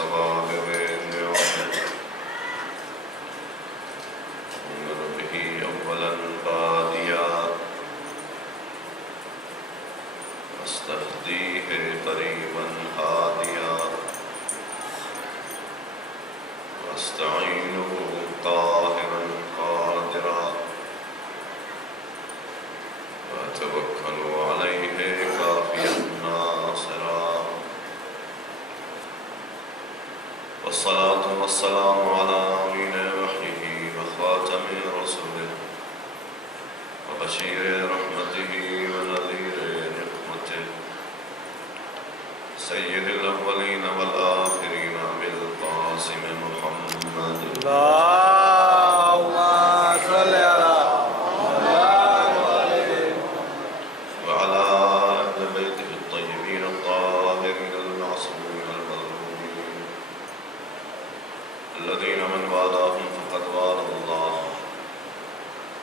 وسوابغ نعمه انظر به اولا باديا واستهديه قريبا هاديا واستعينه قاهرا قادرا واتوكل عليه كافيا ناصرا والصلاة والسلام على أمين وحيه وخاتم رسوله وبشير رحمته ونذير نقمته سيد الأولين والآخرين بالقاسم محمد اللهم صل على وعلى أهل بيته الطيبين الطاهرين المعصومين المظلومين الذين من والاهم فقد والى الله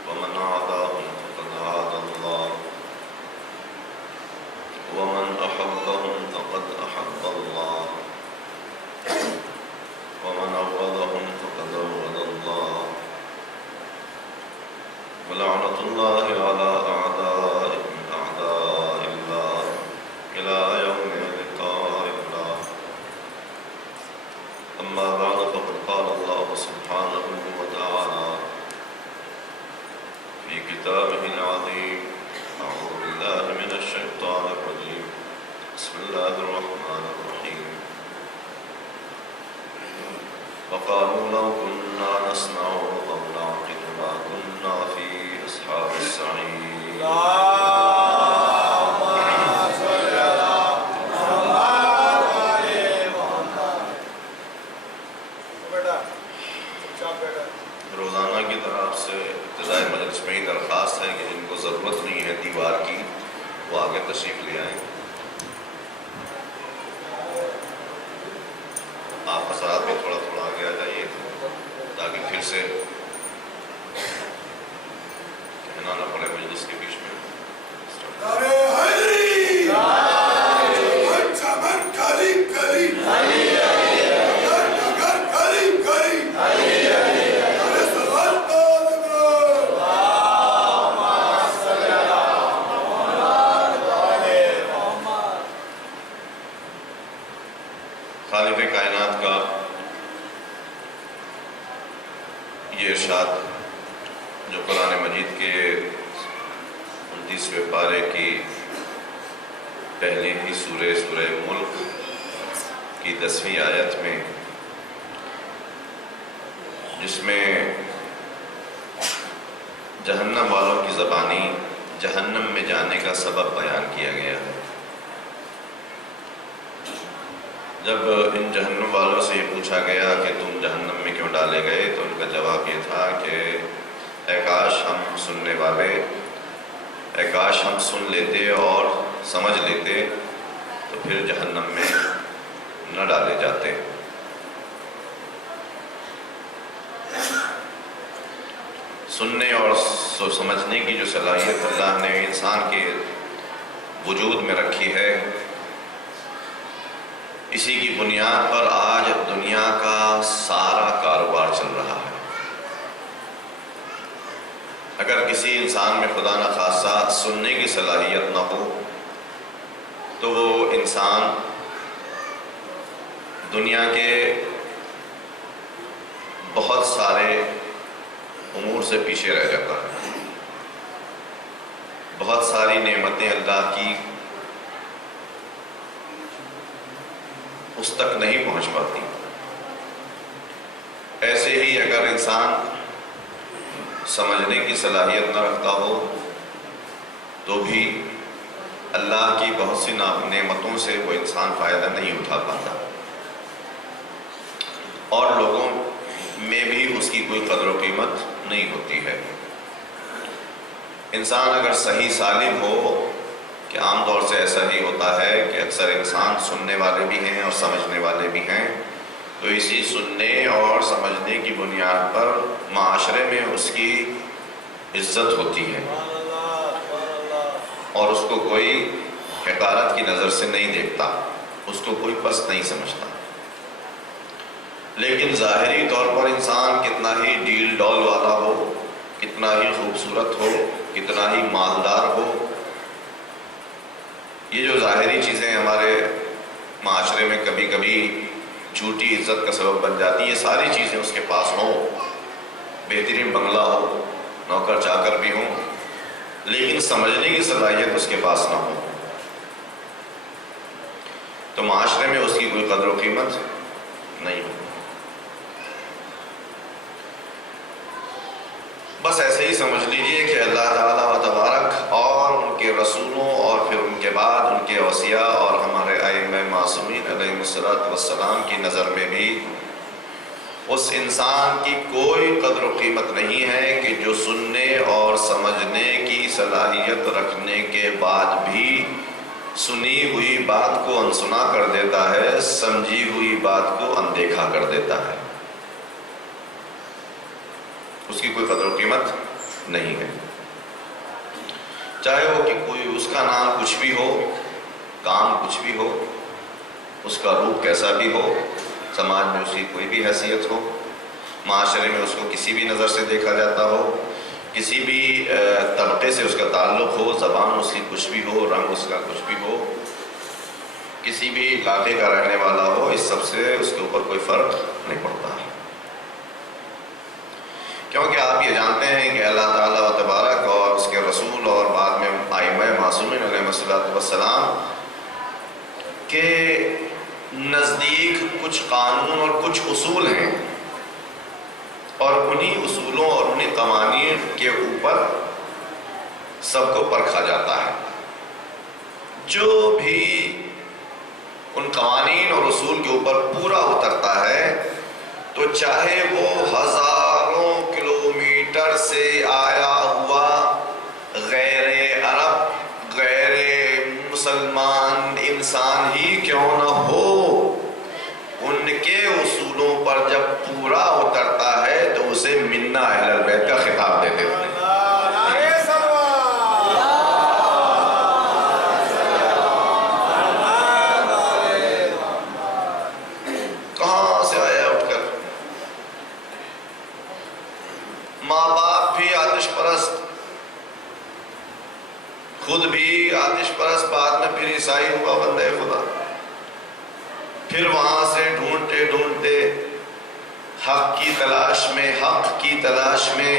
ومن عاداهم فقد عادى الله ومن أحبهم فقد أحب الله ومن أبغضهم فقد أبغض الله ولعنة الله على أعدائهم أعداء الله إلى يوم لقاء الله. أما بعد فقد قال الله سبحانه وتعالى في كتابه العظيم أعوذ بالله من الشيطان الرجيم بسم الله الرحمن الرحيم وقالوا لو كنا نسمع أو نعقل ما كنا في أصحاب السعير. اللهم صل على محمد بیٹا چپ بیٹا روزانہ کی طرف سے ابتدائی مجلس میں ہی درخواست ہے کہ جن کو ضرورت نہیں ہے دیوار کی وہ آگے تشریف لے آئیں. آپ حضرات بھی تھوڑا تھوڑا آگے آ جائیے تاکہ پھر سے کہنا نہ پڑے مجلس کے بیچ میں. نعرہ حیدری چمن کلی کلی نگر نگر کلی کلی نعرہ صلوات اللہم صل علی محمد وعلی محمد. خالق کائنات کا یہ ارشاد جو قرآن مجید کے 29ویں پارے کی پہلی ہی سورہ ملک کی 10ویں آیت میں، جس میں جہنم والوں کی زبانی جہنم میں جانے کا سبب بیان کیا گیا ہے. جب ان جہنم والوں سے یہ پوچھا گیا کہ تم جہنم میں کیوں ڈالے گئے تو ان کا جواب یہ تھا کہ اے کاش ہم سننے والے، اے کاش ہم سن لیتے اور سمجھ لیتے تو پھر جہنم میں نہ ڈالے جاتے. سننے اور سمجھنے کی جو صلاحیت اللہ نے انسان کے وجود میں رکھی ہے، اسی کی بنیاد پر آج دنیا کا سارا کاروبار چل رہا ہے. اگر کسی انسان میں خدا نخواستہ سننے کی صلاحیت نہ ہو تو وہ انسان دنیا کے بہت سارے امور سے پیچھے رہ جاتا ہے. بہت ساری نعمتیں اللہ کی اس تک نہیں پہنچ پاتی. ایسے ہی اگر انسان سمجھنے کی صلاحیت نہ رکھتا ہو تو بھی اللہ کی بہت سی نعمتوں سے وہ انسان فائدہ نہیں اٹھا پاتا اور لوگوں میں بھی اس کی کوئی قدر و قیمت نہیں ہوتی ہے. انسان اگر صحیح سالم ہو، کہ عام طور سے ایسا ہی ہوتا ہے کہ اکثر انسان سننے والے بھی ہیں اور سمجھنے والے بھی ہیں، تو اسی سننے اور سمجھنے کی بنیاد پر معاشرے میں اس کی عزت ہوتی ہے اور اس کو کوئی حقارت کی نظر سے نہیں دیکھتا، اس کو کوئی پست نہیں سمجھتا. لیکن ظاہری طور پر انسان کتنا ہی ڈیل ڈول والا ہو، کتنا ہی خوبصورت ہو، کتنا ہی مالدار ہو، یہ جو ظاہری چیزیں ہمارے معاشرے میں کبھی کبھی جھوٹی عزت کا سبب بن جاتی ہیں، یہ ساری چیزیں اس کے پاس ہوں، بہترین بنگلہ ہو، نوکر چاکر بھی ہوں، لیکن سمجھنے کی صلاحیت اس کے پاس نہ ہو، تو معاشرے میں اس کی کوئی قدر و قیمت نہیں ہو۔ بس ایسے ہی سمجھ لیجئے کہ اللہ تعالیٰ و تبارک اور ان کے رسولوں اور پھر ان کے بعد ان کے اوصیاء اور ہمارے ائمہ معصومین علیہم السلام کی نظر میں بھی اس انسان کی کوئی قدر و قیمت نہیں ہے کہ جو سننے اور سمجھنے کی صلاحیت رکھنے کے بعد بھی سنی ہوئی بات کو انسنا کر دیتا ہے، سمجھی ہوئی بات کو اندیکھا کر دیتا ہے، اس کی کوئی قدر و قیمت نہیں ہے، چاہے وہ کہ کوئی اس کا نام کچھ بھی ہو، کام کچھ بھی ہو، اس کا روپ کیسا بھی ہو، سماج میں اس کی کوئی بھی حیثیت ہو، معاشرے میں اس کو کسی بھی نظر سے دیکھا جاتا ہو، کسی بھی طبقے سے اس کا تعلق ہو، زبان اس کی کچھ بھی ہو، رنگ اس کا کچھ بھی ہو، کسی بھی علاقے کا رہنے والا ہو، اس سب سے اس کے اوپر کوئی فرق نہیں پڑتا ہے، کیونکہ آپ یہ جانتے ہیں کہ اللہ تعالیٰ و تبارک اور اس کے رسول اور بعد میں ائمہ معصومین علیہم السلام کے نزدیک کچھ قانون اور کچھ اصول ہیں، اور انہی اصولوں اور انہی قوانین کے اوپر سب کو پرکھا جاتا ہے۔ جو بھی ان قوانین اور اصول کے اوپر پورا اترتا ہے تو چاہے وہ ہزاروں کلومیٹر سے آیا ہوا غیر عرب، غیر مسلمان انسان ہی کیوں نہ ہو، ان کے اصولوں پر جب پورا اترتا ہے تو اسے منا اہل البیت کا خطاب دیتے ہیں۔ کہاں سے آیا اٹھ کر؟ ماں باپ بھی آتش پرست، خود بھی آتش پرست، بعد میں پھر عیسائی ہوا بندے خدا، پھر وہاں سے ڈھونڈتے ڈھونڈتے حق کی تلاش میں، حق کی تلاش میں،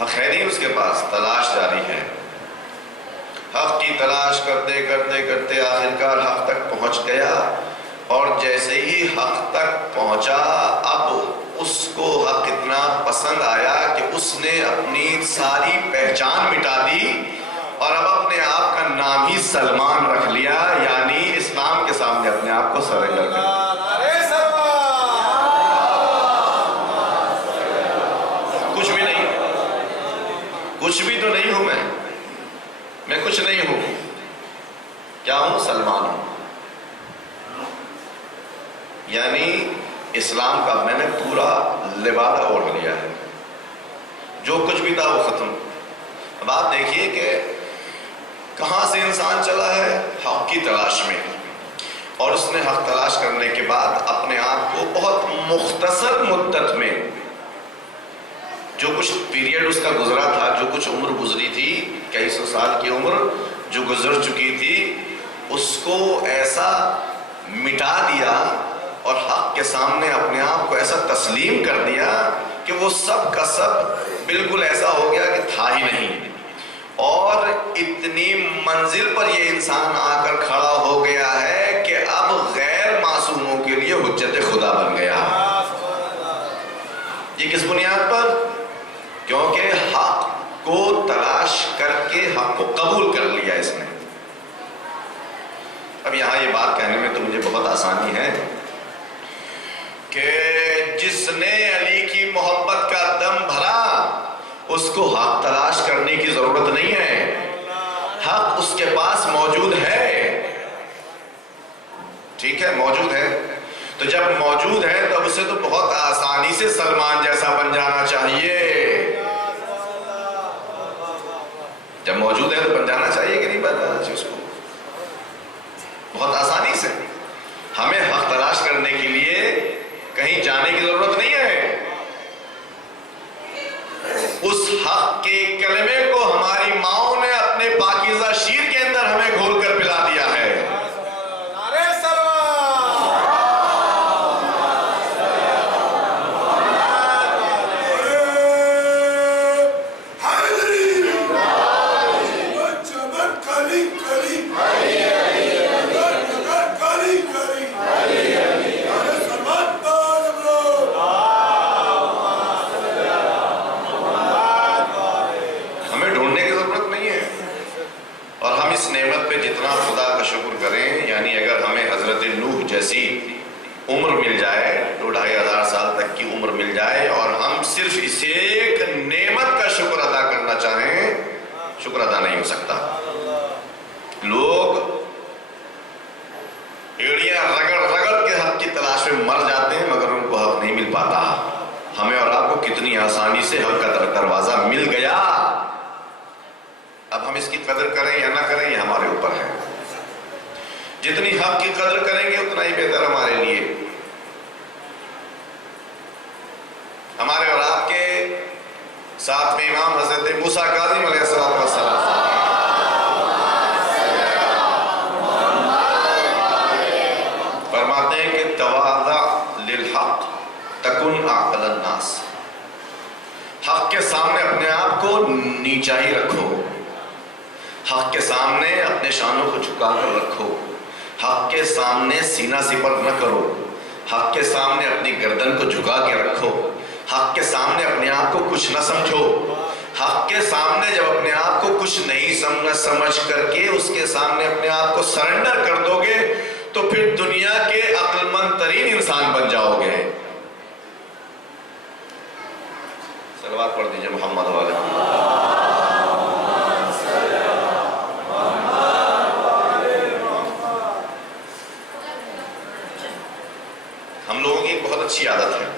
حق ہے نہیں اس کے پاس، تلاش جاری ہے، حق کی تلاش کرتے کرتے کرتے آخرکار حق تک پہنچ گیا، اور جیسے ہی حق تک پہنچا اب اس کو حق اتنا پسند آیا کہ اس نے اپنی ساری پہچان مٹا دی اور اب اپنے آپ کا نام ہی سلمان رکھ لیا، یعنی اسلام کے سامنے اپنے آپ کو سرنڈر کر دیا۔ کچھ بھی نہیں، کچھ بھی تو نہیں ہوں میں کچھ نہیں ہوں، کیا ہوں؟ سلمان ہوں، یعنی اسلام کا میں نے پورا لبادہ اوڑھ لیا ہے، جو کچھ بھی تھا وہ ختم۔ اب آپ دیکھیے کہ کہاں سے انسان چلا ہے؟ حق کی تلاش میں، اور اس نے حق تلاش کرنے کے بعد اپنے آپ کو بہت مختصر مدت میں، جو کچھ پیریڈ اس کا گزرا تھا، جو کچھ عمر گزری تھی، کئی سو سال کی عمر جو گزر چکی تھی، اس کو ایسا مٹا دیا اور حق کے سامنے اپنے آپ کو ایسا تسلیم کر دیا کہ وہ سب کا سب بالکل ایسا ہو گیا کہ تھا ہی نہیں، اور اتنی منزل پر یہ انسان آ کر کھڑا ہو گیا ہے کہ اب غیر معصوموں کے لیے حجت خدا بن گیا۔ یہ کس بنیاد پر؟ کیونکہ حق کو تلاش کر کے حق کو قبول کر لیا اس نے۔ اب یہاں یہ بات کہنے میں تو مجھے بہت آسانی ہے کہ جس نے علی کی محبت کا دم بھرا اس کو حق تلاش کرنے کی ضرورت نہیں ہے، حق اس کے پاس موجود ہے، ٹھیک ہے، موجود ہے، تو جب موجود ہے تو اسے تو بہت آسانی سے سلمان جیسا بن جانا چاہیے، جب موجود ہے تو بن جانا چاہیے کہ نہیں بن جانا چاہیے اس کو، بہت آسانی سے۔ ہمیں حق تلاش کرنے کے لیے کہیں جانے کی ضرورت نہیں ہے. اس حق کے کلمے کو ہماری ماؤں نے اپنے پاکیزہ شیر کے اندر ہمیں گھول کر پلا دیا ہے. عمر مل جائے 2,500 سال تک کی عمر مل جائے اور ہم صرف اس ایک نعمت کا شکر ادا کرنا چاہیں، شکر ادا نہیں ہو سکتا. لوگ ایڑیاں رگڑ رگڑ کے حق کی تلاش میں مر جاتے ہیں مگر ان کو حق نہیں مل پاتا. ہمیں اور آپ کو کتنی آسانی سے حق کا دروازہ مل گیا. اب ہم اس کی قدر کریں یا نہ کریں یہ ہمارے اوپر ہے. جتنی حق کی قدر کریں گے اتنا ہی بہتر ہمارے لیے. ہمارے اور آپ کے ساتھ میں امام حضرت موسیٰ کاظم علیہ السلام فرماتے ہیں کہ تواضع للحق تکن اعقل الناس. حق کے سامنے اپنے آپ کو نیچا ہی رکھو. حق کے سامنے اپنے شانوں کو جھکا کر رکھو. حق کے سامنے سینہ سپر نہ کرو. حق کے سامنے اپنی گردن کو جھکا کے رکھو. حق کے سامنے اپنے آپ کو کچھ نہ سمجھو. حق کے سامنے جب اپنے آپ کو کچھ نہیں سمجھ کر کے اس کے سامنے اپنے آپ کو سرنڈر کر دو گے تو پھر دنیا کے عقل مند ترین انسان بن جاؤ گے. صلوات پڑھ دیجئے محمد والے محمد. ہم لوگوں کی ایک بہت اچھی عادت ہے،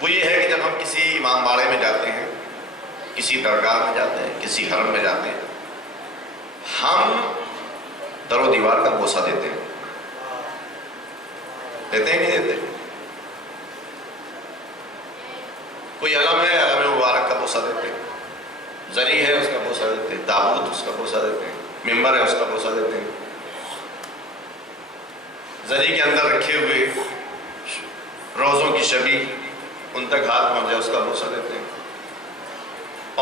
وہ یہ ہے کہ جب ہم کسی امام باڑے میں جاتے ہیں، کسی درگاہ میں جاتے ہیں، کسی حرم میں جاتے ہیں، ہم در و دیوار کا بوسہ دیتے ہیں. دیتے ہیں نہیں دیتے؟ کوئی علم ہے، علم مبارک کا بوسہ دیتے ہیں. زری ہے اس کا بوسہ دیتے ہیں. تابوت اس کا بوسہ دیتے ہیں. ممبر ہے اس کا بوسہ دیتے ہیں. زری کے اندر رکھے ہوئے روزوں کی شبیہ ان تک ہاتھ پہنچ جائے اس کا بوسہ دیتے ہیں.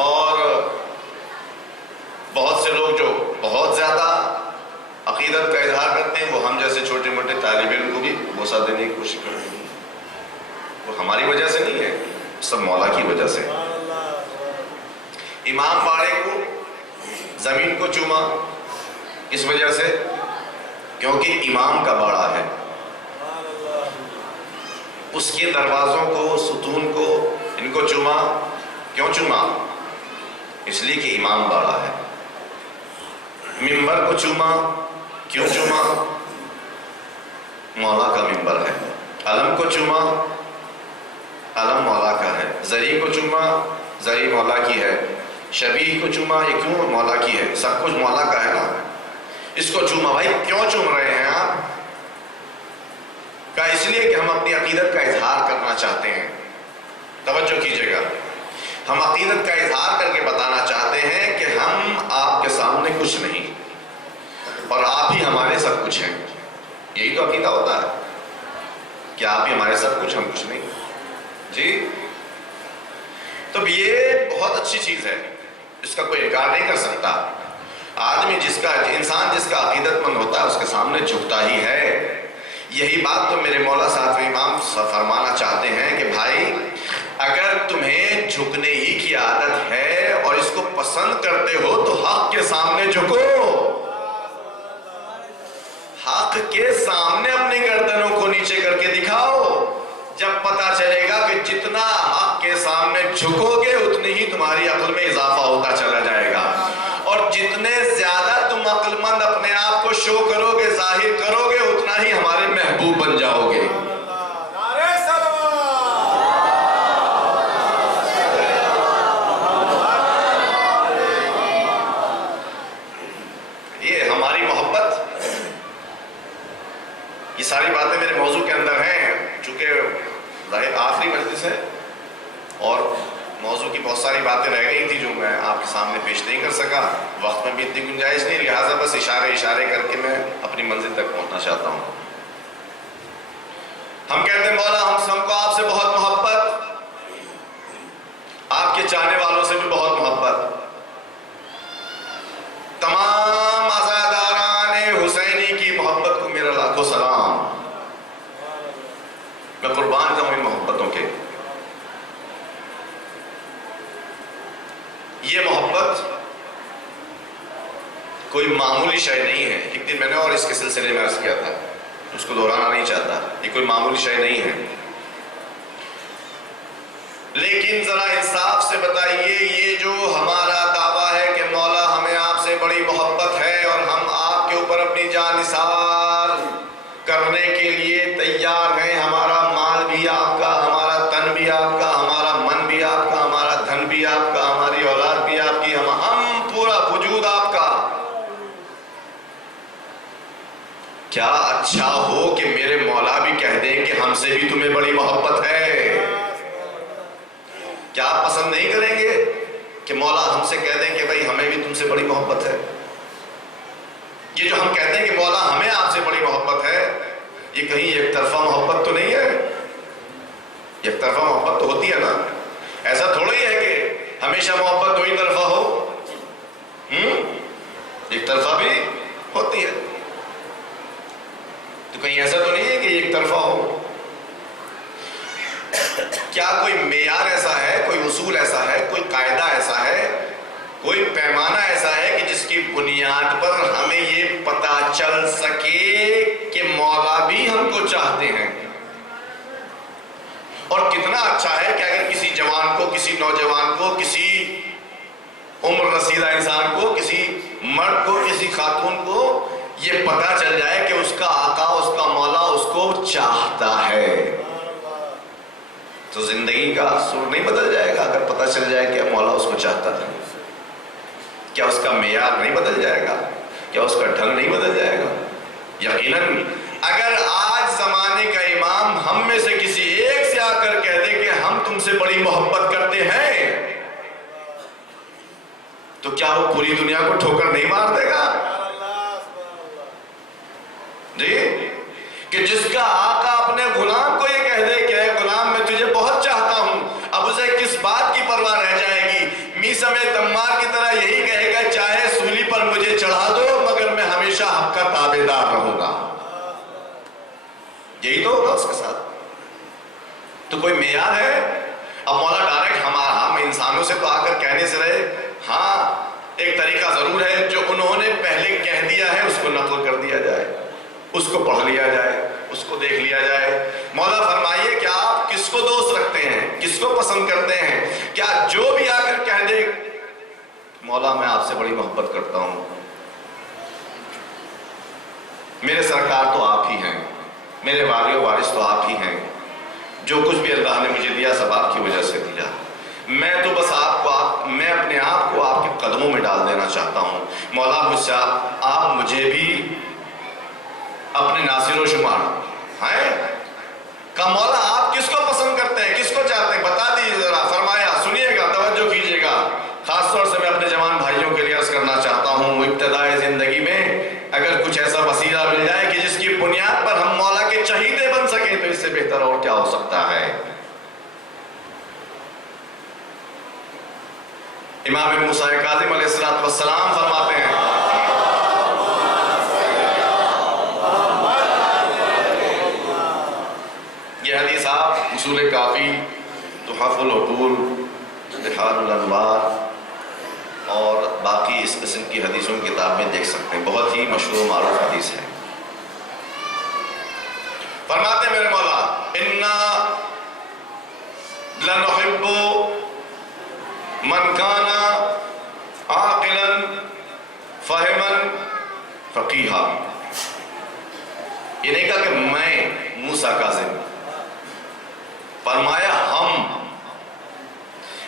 اور بہت سے لوگ جو بہت زیادہ عقیدت کا اظہار کرتے ہیں وہ ہم جیسے چھوٹے موٹے طالب علم کو بھی بوسہ دینے کی کوشش کرتے ہیں. وہ ہماری وجہ سے نہیں ہے، سب مولا کی وجہ سے. امام باڑے کو زمین کو چوما اس وجہ سے کیونکہ امام کا باڑا ہے. اس کے دروازوں کو، ستون کو، ان کو چوما. کیوں چوما؟ اس لیے کہ امام باڑا ہے. ممبر کو چوما. کیوں چوما؟ مولا کا ممبر ہے. علم کو چوما. علم مولا کا ہے. زری کو چوما. زری مولا کی ہے. شبیہ کو چوما. یہ کیوں مولا کی ہے؟ سب کچھ مولا کا ہے نا. اس کو چوما. بھائی کیوں چوم رہے ہیں آپ؟ کہا اس لیے کہ ہم اپنی عقیدت کا اظہار کرنا چاہتے ہیں. توجہ کیجئے گا. ہم عقیدت کا اظہار کر کے بتانا چاہتے ہیں کہ ہم آپ کے سامنے کچھ نہیں اور آپ ہی ہمارے سب کچھ ہیں. یہی تو عقیدہ ہوتا ہے کہ آپ ہی ہمارے سب کچھ، ہم کچھ نہیں. جی تو یہ بہت اچھی چیز ہے، اس کا کوئی انکار نہیں کر سکتا. آدمی انسان جس کا عقیدت مند ہوتا ہے اس کے سامنے جھکتا ہی ہے. یہی بات تو میرے مولا صاحب امام فرمانا چاہتے ہیں کہ بھائی اگر تمہیں جھکنے ہی کی عادت ہے اور اس کو پسند کرتے ہو تو حق کے سامنے جھکو. حق کے سامنے اپنی گردنوں کو نیچے کر کے دکھاؤ. جب پتا چلے گا کہ جتنا حق کے سامنے جھکو گے اتنی ہی تمہاری عقل میں اضافہ ہوتا چلا جائے گا اور جتنے زیادہ تم عقل مند اپنے آپ کو شو کرو گے، ظاہر کرو گے، اتنا ہی ہمارے محبوب بن جاؤ گے. یہ ہماری محبت، یہ ساری باتیں میرے موضوع کے ساری باتیں رہ گئی تھی جو میں آپ کے سامنے پیش نہیں کر سکا، وقت میں بھی اتنی گنجائش نہیں، لہٰذا بس اشارے کر کے میں اپنی منزل تک پہنچنا چاہتا ہوں۔ ہم کہتے ہیں مولا ہم کو آپ سے بہت محبت، آپ کے چاہنے والوں سے بھی بہت محبت، تمام عزاداران حسینی کی محبت کو میرا لاکھوں سلام، میں قربان جاؤں ان محبتوں کے۔ یہ محبت کوئی معمولی شے نہیں ہے، ایک دن میں نے اور اس کے سلسلے میں عرض کیا تھا، اس کو دہرانا نہیں چاہتا، یہ کوئی معمولی شے نہیں ہے، لیکن ذرا انصاف سے بتائیے یہ جو ہمارا دعویٰ ہے کہ مولا ہمیں آپ سے بڑی محبت ہے اور ہم آپ کے اوپر اپنی جان نثار کرنے کے لیے تیار ہیں، ہمارا مال بھی آپ کا، ہمارا تن بھی آپ کا، ہمارا من بھی آپ کا، ہمارا دھن بھی آپ کا، ہماری اولاد بھی آپ کی، ہم پورا وجود آپ کا، کیا اچھا ہو کہ میرے مولا بھی کہہ دیں کہ ہم سے بھی تمہیں بڑی محبت ہے؟ کیا آپ پسند نہیں کریں گے کہ مولا ہم سے کہہ دیں کہ بھائی ہمیں بھی تم سے بڑی محبت ہے؟ یہ جو ہم کہتے ہیں کہ مولا ہمیں آپ سے بڑی محبت ہے، یہ کہیں ایک طرفہ محبت تو نہیں ہے؟ ایک طرفہ محبت تو ہوتی ہے نا، ایسا تھوڑا ہی ہے کہ ہمیشہ محبت دو ہی طرفہ ہو، ایک طرفہ بھی ہوتی ہے، تو کہیں ایسا تو نہیں ہے کہ ایک طرفہ ہو؟ کیا کوئی معیار ایسا ہے، کوئی اصول ایسا ہے، کوئی قاعدہ ایسا ہے، کوئی پیمانہ ایسا ہے کہ جس کی بنیاد پر ہمیں یہ پتہ چل سکے کہ مولا بھی ہم کو چاہتے ہیں؟ اور کتنا اچھا ہے کہ اگر کسی جوان کو، کسی نوجوان کو، کسی عمر رسیدہ انسان کو، کسی مرد کو، کسی خاتون کو یہ پتہ چل جائے کہ اس کا آقا، اس کا مولا اس کو چاہتا ہے، تو زندگی کا سور نہیں بدل جائے گا؟ اگر پتہ چل جائے کہ مولا اس کو چاہتا ہے، کیا اس کا معیار نہیں بدل جائے گا؟ کیا اس کا ڈھنگ نہیں بدل جائے گا؟ یقیناً اگر آج زمانے کا امام ہم میں سے کسی ایک سے آ کر کہہ دے کہ ہم تم سے بڑی محبت کرتے ہیں، تو کیا وہ پوری دنیا کو ٹھوکر نہیں مار دے گا؟ جی، کہ جس کا آقا اپنے غلام کو یہ کہہ دے کہ اے غلام میں تجھے بہت چاہتا ہوں، اب اسے کس بات کی پرواہ رہ جائے گی؟ میثم تمار کی طرح یہی کہے گا چاہے سولی پر مجھے چڑھا دو مگر میں ہمیشہ حق کا تابعدار رہوں گا، یہی تو ہوگا اس کے ساتھ۔ تو کوئی معیار ہے؟ اب مولا ڈائریکٹ ہم انسانوں سے تو آ کر کہنے سے رہے، ہاں ایک طریقہ ضرور ہے، جو انہوں نے پہلے کہہ دیا ہے اس کو نقل کر دیا جائے، اس کو پڑھ لیا جائے، اس کو دیکھ لیا جائے۔ مولا فرمائیے کہ آپ کس کو دوست رکھتے ہیں، کس کو پسند کرتے ہیں؟ کیا جو بھی آ کر کہہ دے مولا میں آپ سے بڑی محبت کرتا ہوں، میرے سرکار تو آپ ہی ہیں، میرے والی و وارث تو آپ ہی ہیں، جو کچھ بھی اللہ نے مجھے دیا سب آپ کی وجہ سے دیا، میں تو بس میں اپنے آپ کو آپ کے قدموں میں ڈال دینا چاہتا ہوں، مولا مجھ سے آپ مجھے بھی اپنے ناصر و شمار ہیں کہ مولا آپ کس کو پسند کرتے ہیں، کس کو چاہتے ہیں، بتا دیجیے ذرا، فرمایا سنیے گا، توجہ کیجیے گا، خاص طور سے میں اپنے جوان بھائیوں کے لیے عرض کرنا چاہتا ہوں، ابتدائے زندگی میں اگر کچھ ایسا وسیلہ مل جائے کہ جس کی بنیاد پر ہم مولا کے چہیتے بن سکیں تو اس سے بہتر اور کیا ہو سکتا ہے؟ امام موسیٰ کاظم علیہ السلام فرماتے ہیں، یہ حدیث آپ اصول کافی، تحف العقول، بحار الانوار اور باقی اس قسم کی حدیثوں کی کتاب میں دیکھ سکتے ہیں، بہت ہی مشہور و معروف حدیث ہے۔ فرماتے ہیں میرے مولا، اِنَّا لَنُحِبُّ من کان عاقلا فاہما فقیہا، یہ نہیں کہا کہ میں موسیٰ کاظم، فرمایا ہم۔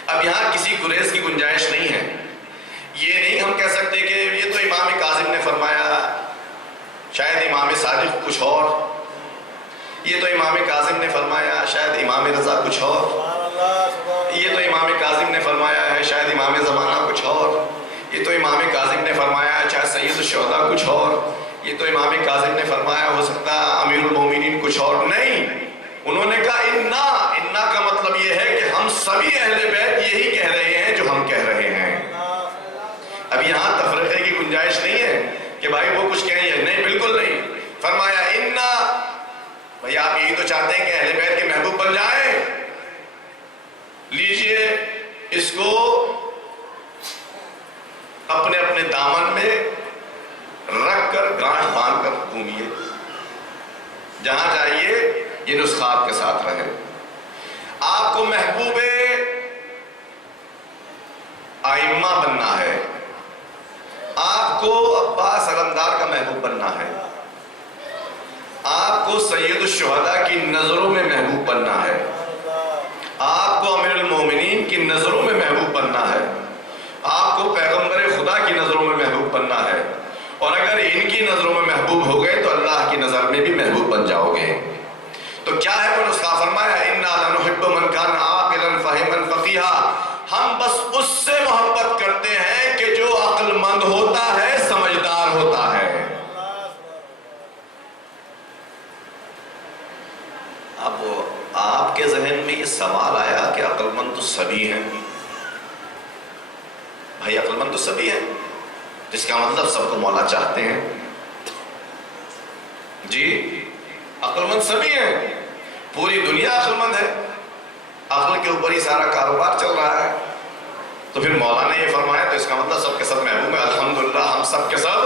اب یہاں کسی گریز کی گنجائش نہیں ہے، یہ نہیں ہم کہہ سکتے کہ یہ تو امام کاظم نے فرمایا، شاید امام صادق کچھ اور، یہ تو امام کاظم نے فرمایا، شاید امام رضا کچھ اور، یہ تو امام کاظم نے فرمایا ہے، ہے شاید امام زمانہ کچھ اور، یہ تو امام کاظم نے فرمایا ہے چاہے سید الشہداء کچھ اور، یہ تو امام کاظم نے فرمایا ہو سکتا ہے امیر المومنین کچھ اور. نہیں، انہوں نے کہا انا کا مطلب یہ ہے کہ ہم سبھی اہل بیت یہی کہہ رہے ہیں جو ہم کہہ رہے ہیں. اب یہاں تفرقے کی گنجائش نہیں ہے کہ بھائی وہ کچھ کہیں گے، نہیں بالکل نہیں. فرمایا انا، بھائی آپ یہی تو چاہتے ہیں کہ اہل بیت کے محبوب بن جائیں، لیجئے اس کو اپنے اپنے دامن میں رکھ کر گانٹھ باندھ کر گھومیے، جہاں جائیے یہ نسخات کے ساتھ رہے. آپ کو محبوب ائمہ بننا ہے، آپ کو عباس علمدار کا محبوب بننا ہے، آپ کو سید الشہداء کی نظروں میں محبوب بننا ہے، آپ کو امیر المومنین کی نظروں میں محبوب بننا ہے، آپ کو پیغمبر خدا کی نظروں میں محبوب بننا ہے. اور اگر ان کی نظروں میں محبوب ہو گئے تو اللہ کی نظر میں بھی محبوب بن جاؤ گے. تو کیا ہے وہ نسخہ؟ فرمایا انا لنحب من کان عاقلا فہما فقیہا، ہم بس اس سے محبت کرتے ہیں کہ جو عقل مند ہوتا ہے، سمجھدار ہوتا ہے. اب آپ کے ذہن میں یہ سوال آیا کہ عقل مند تو سبھی ہیں. بھائی عقل مند تو سبھی ہیں، جس کا مطلب سب کو مولا چاہتے ہیں. جی عقل مند سبھی ہیں، پوری دنیا عقل مند ہے، عقل کے اوپر ہی سارا کاروبار چل رہا ہے. تو پھر مولا نے یہ فرمایا تو اس کا مطلب سب کے سب محبوب ہیں. الحمدللہ ہم سب کے سب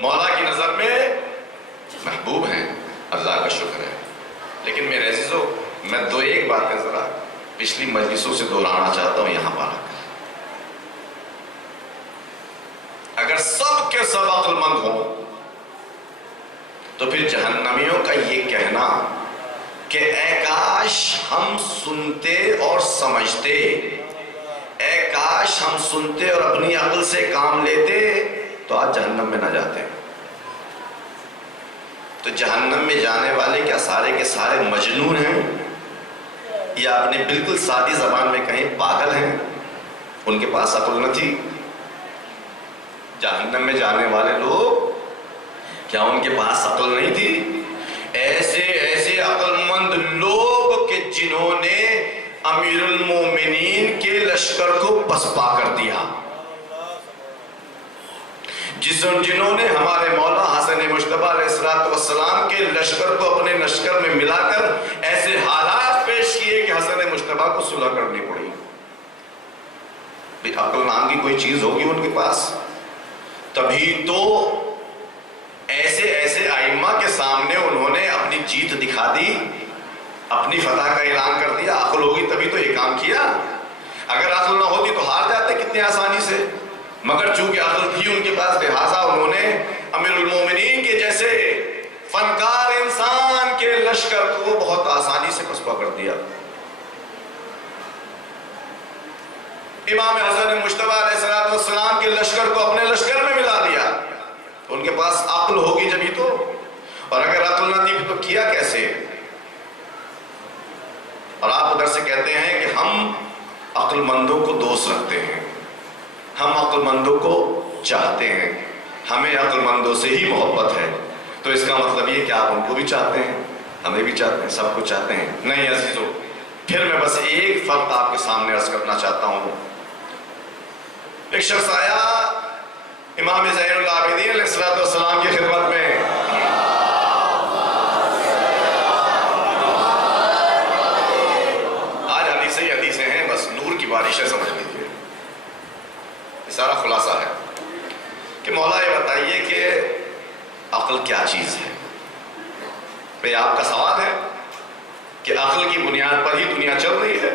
مولا کی نظر میں محبوب ہیں، اللہ کا شکر ہے. لیکن میرے عزیزو، میں ایک باتیں ذرا پچھلی مجلسوں سے دہرانا چاہتا ہوں یہاں پر. اگر سب کے سب عقل مند ہوں تو پھر جہنمیوں کا یہ کہنا کہ اے کاش ہم سنتے اور سمجھتے، اے کاش ہم سنتے اور اپنی عقل سے کام لیتے تو آج جہنم میں نہ جاتے. تو جہنم میں جانے والے کیا سارے کے سارے مجنون ہیں، یا اپنے بالکل سادی زبان میں کہیں پاگل ہیں، ان کے پاس عقل نہ تھی؟ جہنم میں جانے والے لوگ کیا ان کے پاس عقل نہیں تھی؟ ایسے ایسے عقل مند لوگ کہ جنہوں نے امیر المومنین کے لشکر کو پسپا کر دیا، جنہوں نے ہمارے مولا حسن مجتبی علیہ السلام کے لشکر کو اپنے لشکر میں ملا کر ایسے حالات پیش کیے کہ حسن مجتبی کو صلح کرنی پڑی. عقل نام کی کوئی چیز ہوگی ان کے پاس، تبھی تو ایسے ایسے ائمہ کے سامنے انہوں نے اپنی جیت دکھا دی، اپنی فتح کا اعلان کر دیا. عقل ہوگی تبھی تو یہ کام کیا. اگر عقل نہ ہوتی تو ہار جاتے کتنے آسانی سے، مگر چونکہ عقل تھی ان کے پاس، لہٰذا انہوں نے امیر المومنین کے جیسے فنکار انسان کے لشکر کو بہت آسانی سے پسپا کر دیا. امام حسن مجتبی علیہ السلام کے لشکر کو اپنے لشکر میں ملا دیا. ان کے پاس عقل ہوگی جبھی تو، اور اگر عقل نہ تھی تو کیا کیسے؟ اور آپ ادھر سے کہتے ہیں کہ ہم عقل مندوں کو دوست رکھتے ہیں، ہم عقل مندوں کو چاہتے ہیں، ہمیں عقل مندوں سے ہی محبت ہے. تو اس کا مطلب یہ کہ آپ ان کو بھی چاہتے ہیں، ہمیں بھی چاہتے ہیں، سب کو چاہتے ہیں. نہیں عزیزو، پھر میں بس ایک فرق آپ کے سامنے عرض کرنا چاہتا ہوں. ایک شخص آیا امام زین العابدین علیہ السلام کی خدمت میں، آج حدیثیں ہیں، بس نور کی بارشیں سمجھ لیجیے. یہ سارا خلاصہ ہے کہ مولا یہ بتائیے کہ عقل کیا چیز ہے. بھئی آپ کا سوال ہے کہ عقل کی بنیاد پر ہی دنیا چل رہی ہے.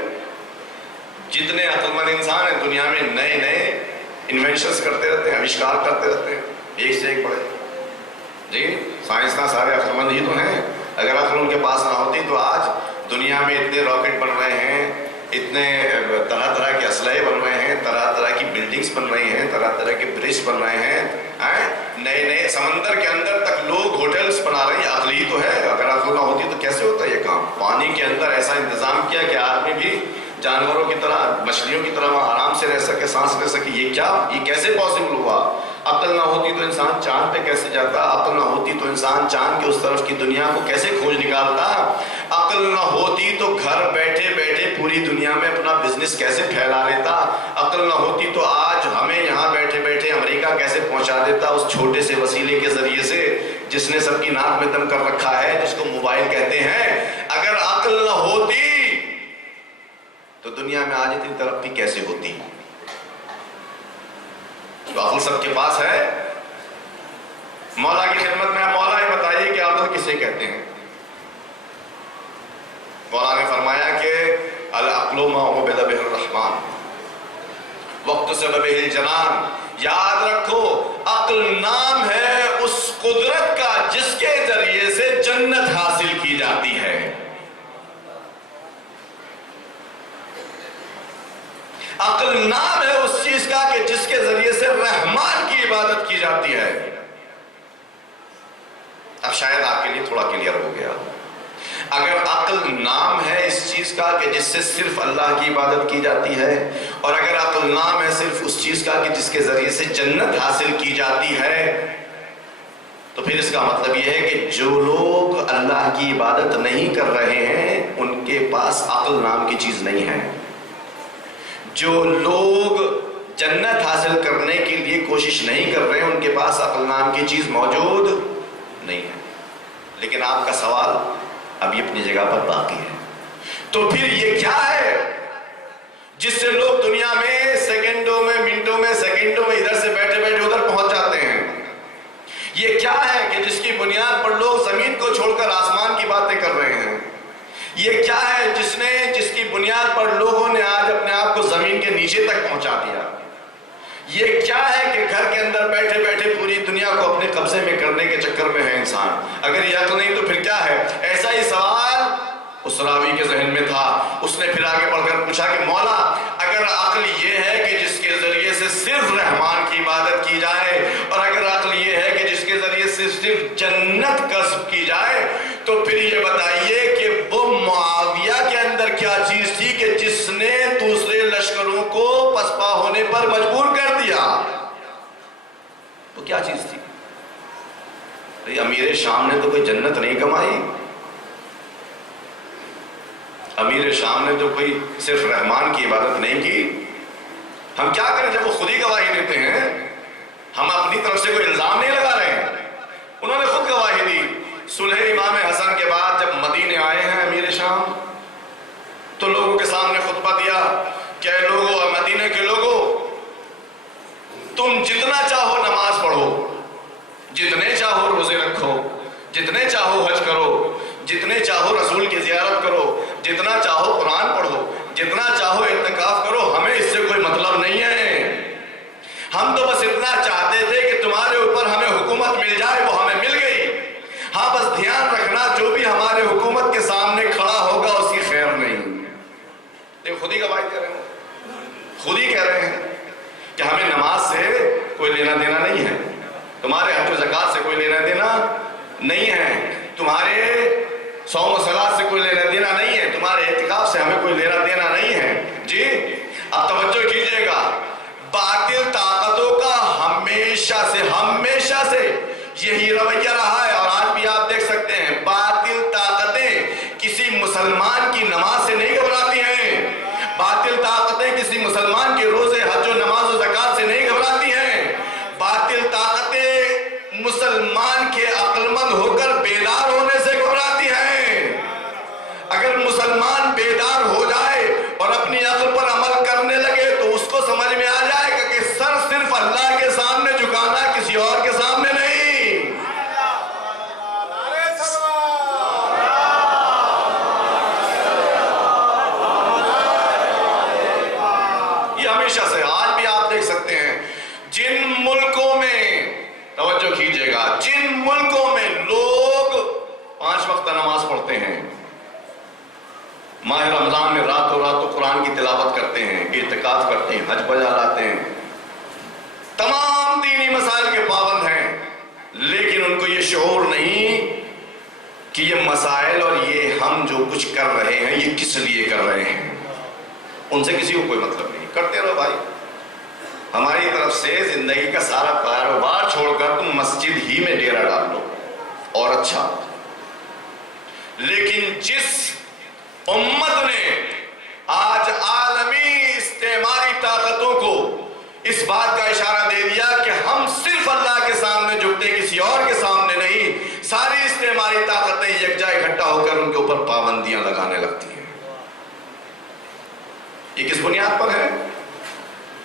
جتنے عقل مند انسان ہیں دنیا میں نئے نئے انوینشنز کرتے رہتے ہیں، آوشکار کرتے رہتے ہیں، ایک سے ایک بڑے. جی سائنسداں سارے عقل مند ہی تو ہیں. اگر عقل ان کے پاس نہ ہوتی تو آج دنیا میں اتنے راکٹ بن رہے ہیں، اتنے طرح طرح کے اسلحے بن رہے ہیں، طرح طرح کی بلڈنگز بن رہی ہیں، طرح طرح کے برج بن رہے ہیں، نئے نئے سمندر کے اندر تک لوگ ہوٹلز بنا رہے ہیں. عقل ہی تو ہے. اگر عقل نہ ہوتی تو کیسے ہوتا یہ کام؟ پانی کے اندر ایسا انتظام کیا کہ آدمی بھی جانوروں کی طرح، مچھلیوں کی طرح وہاں آرام سے رہ سکے، سانس لے سکے، یہ کیا، یہ کیسے پاسبل ہوا؟ عقل نہ ہوتی تو انسان چاند پہ کیسے جاتا؟ عقل نہ ہوتی تو انسان چاند کے اس طرف کی دنیا کو کیسے کھوج نکالتا؟ عقل نہ ہوتی تو گھر بیٹھے بیٹھے پوری دنیا میں اپنا بزنس کیسے پھیلا لیتا؟ عقل نہ ہوتی تو آج ہمیں یہاں بیٹھے بیٹھے امریکہ کیسے پہنچا دیتا اس چھوٹے سے وسیلے کے ذریعے سے جس نے سب کی ناک میں دم کر رکھا ہے، جس کو موبائل کہتے ہیں؟ اگر عقل نہ ہوتی تو دنیا میں آج اتنی ترقی کیسے ہوتی؟ تو عقل سب کے پاس ہے۔ مولا کی خدمت میں مولا یہ بتائیے کہ عقل کسے کہتے ہیں؟ مولا نے فرمایا کہ العقل ما عبد به الرحمن واقتصب به الجنان، یاد رکھو عقل نام ہے اس قدرت کا جس کے ذریعے سے جنت حاصل کی جاتی ہے۔ عقل نام ہے اس چیز کا کہ جس کے ذریعے سے رحمان کی عبادت کی جاتی ہے۔ اب شاید آپ کے لیے تھوڑا کلیئر ہو گیا۔ اگر عقل نام ہے اس چیز کا کہ جس سے صرف اللہ کی عبادت کی جاتی ہے، اور اگر عقل نام ہے صرف اس چیز کا کہ جس کے ذریعے سے جنت حاصل کی جاتی ہے، تو پھر اس کا مطلب یہ ہے کہ جو لوگ اللہ کی عبادت نہیں کر رہے ہیں ان کے پاس عقل نام کی چیز نہیں ہے۔ جو لوگ جنت حاصل کرنے کے لیے کوشش نہیں کر رہے ہیں ان کے پاس عقل نام کی چیز موجود نہیں ہے۔ لیکن آپ کا سوال ابھی اپنی جگہ پر باقی ہے۔ تو پھر یہ کیا ہے جس سے لوگ دنیا میں سیکنڈوں میں، منٹوں میں، سیکنڈوں میں ادھر سے بیٹھے بیٹھے ادھر پہنچ جاتے ہیں؟ یہ کیا ہے کہ جس کی بنیاد پر لوگ زمین کو چھوڑ کر آسمان کی باتیں کر رہے ہیں؟ یہ کیا ہے جس کی بنیاد پر لوگوں نے آج اپنے آپ کو زمین کے نیچے تک پہنچا دیا؟ یہ کیا ہے کہ گھر کے اندر بیٹھے بیٹھے پوری دنیا کو اپنے قبضے میں کرنے کے چکر میں ہے انسان؟ اگر یہ عقل نہیں تو پھر کیا ہے؟ ایسا ہی سوال اس راوی کے ذہن میں تھا۔ اس نے پھر آگے بڑھ کر پوچھا کہ مولا اگر عقل یہ ہے کہ جس کے ذریعے سے صرف رحمان کی عبادت کی جائے، اور اگر عقل یہ ہے کہ جس کے ذریعے سے صرف جنت کسب کی جائے، تو پھر یہ بتائیے کہ وہ معاویہ کے اندر کیا چیز تھی کہ جس نے دوسرے لشکروں کو پسپا ہونے پر مجبور کر دیا؟ وہ کیا چیز تھی؟ امیر شام نے تو کوئی جنت نہیں کمائی، امیر شام نے تو کوئی صرف رحمان کی عبادت نہیں کی۔ ہم کیا کریں جب وہ خود ہی گواہی دیتے ہیں؟ ہم اپنی طرف سے کوئی الزام نہیں لگا رہے ہیں، انہوں نے خود گواہی دی۔ صلح امام حسن کے بعد جب مدینے آئے ہیں امیر شام تو لوگوں کے سامنے خطبہ دیا کہ اے لوگو، مدینے کے لوگو، تم جتنا چاہو نماز پڑھو، جتنے چاہو روزے رکھو، جتنے چاہو حج کرو، جتنے چاہو رسول کی زیارت کرو، جتنا چاہو قرآن پڑھو، جتنا چاہو اعتکاف کرو، ہمیں اس سے کوئی مطلب نہیں ہے۔ ہم تو بس اتنا چاہتے تھے کہ تمہارے اوپر ہمیں حکومت مل جائے، وہ ہمیں مل گئی۔ ہاں بس دھیان رکھنا جو بھی ہمارے حکومت کے سامنے کھڑا ہوگا اس کی خیر نہیں۔ یہ خود ہی گواہی دے رہے ہیں، خود ہی کہہ رہے ہیں کہ ہمیں نماز سے کوئی لینا دینا نہیں ہے، تمہارے حج و زکوٰۃ سے کوئی لینا دینا نہیں ہے، تمہارے صوم و صلات سے کوئی لینا دینا نہیں ہے، تمہارے اعتکاف سے ہمیں کوئی لینا دینا نہیں ہے۔ جی اب توجہ کیجئے گا، باطل طاقتوں کا ہمیشہ سے یہی رویہ رہا ہے، اور آج بھی آپ دیکھ سکتے ہیں باطل طاقتیں کسی مسلمان کی نماز سے نہیں گھبراتی ہیں، باطل طاقتیں کسی مسلمان کے روزے، حج و نماز و زکوٰۃ سے نہیں گھبراتی ہیں، باطل طاقتیں مسلمان کے عقل مند ہو کر بیدار ہونے سے گھبراتی ہیں۔ اگر مسلمان بیدار ہو جائے اور اپنی عقل پر عمل کرنے لگے تو اس کو سمجھ میں آ جائے گا کہ سر صرف اللہ کے سامنے جھکانا، کسی اور کے سامنے نہیں۔ یہ ہمیشہ سے، آج بھی آپ دیکھ سکتے ہیں جن ملکوں میں، توجہ کیجئے گا، جن ملکوں میں لوگ 5 وقت نماز پڑھتے ہیں، ماہ رمضان میں راتوں راتوں قرآن کی تلاوت کرتے ہیں، اعتکاف کرتے ہیں، حج بجا لاتے ہیں، تمام دینی مسائل کے پابند ہیں، لیکن ان کو یہ شعور نہیں کہ یہ مسائل اور یہ ہم جو کچھ کر رہے ہیں یہ کس لیے کر رہے ہیں۔ ان سے کسی کو کوئی مطلب نہیں، کرتے رہو بھائی، ہماری طرف سے زندگی کا سارا کاروبار چھوڑ کر تم مسجد ہی میں ڈیرا ڈال لو اور اچھا۔ لیکن جس امت نے آج عالمی استعماری طاقتوں کو اس بات کا اشارہ دے دیا کہ ہم صرف اللہ کے سامنے جھکتے، کسی اور کے سامنے نہیں، ساری استعماری طاقتیں یکجا اکٹھا ہو کر ان کے اوپر پابندیاں لگانے لگتی ہیں۔ یہ کس بنیاد پر ہے؟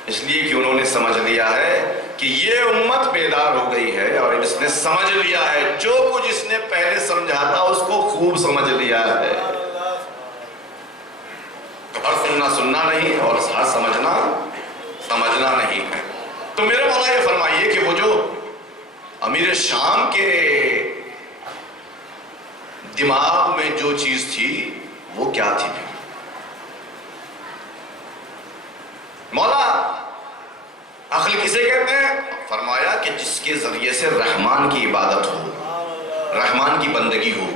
اس لیے کہ انہوں نے سمجھ لیا ہے کہ یہ امت بیدار ہو گئی ہے اور اس نے سمجھ لیا ہے، جو کچھ اس نے پہلے سمجھا تھا اس کو خوب سمجھ لیا ہے۔ اور سننا نہیں اور ہر سمجھنا نہیں ہے۔ تو میرے مولا یہ فرمائیے کہ وہ جو امیر شام کے دماغ میں جو چیز تھی وہ کیا تھی؟ مولا عقل کسے کہتے ہیں؟ فرمایا کہ جس کے ذریعے سے رحمان کی عبادت ہو، رحمان کی بندگی ہو،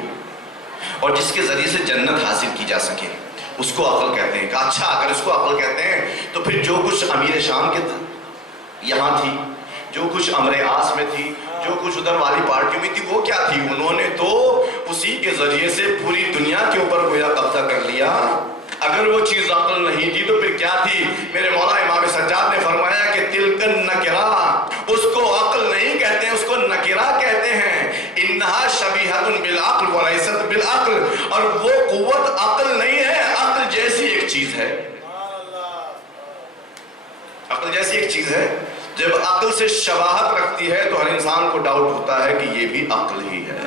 اور جس کے ذریعے سے جنت حاصل کی جا سکے، اس کو عقل کہتے ہیں۔ کہ اچھا اگر اس کو عقل کہتے ہیں تو پھر جو کچھ امیر شام کے یہاں تھی، جو کچھ امر آس میں تھی، جو کچھ ادھر والی پارٹیوں میں تھی، وہ کیا تھی؟ انہوں نے تو اسی کے ذریعے سے پوری دنیا کے اوپر گویا قبضہ کر لیا۔ اگر وہ چیز عقل نہیں تھی تو پھر کیا تھی؟ میرے مولا امام سجاد نے فرمایا کہ تلک النکرہ، اس کو عقل نہیں کہتے ہیں، اس کو نکرہ کہتے ہیں۔ انہا شبیہۃ بالعقل ولیست بالعقل، اور وہ قوت عقل نہیں ہے، عقل جیسی ایک چیز ہے، عقل جیسی ایک چیز ہے۔ جب عقل سے شباہت رکھتی ہے تو ہر انسان کو ڈاؤٹ ہوتا ہے کہ یہ بھی عقل ہی ہے۔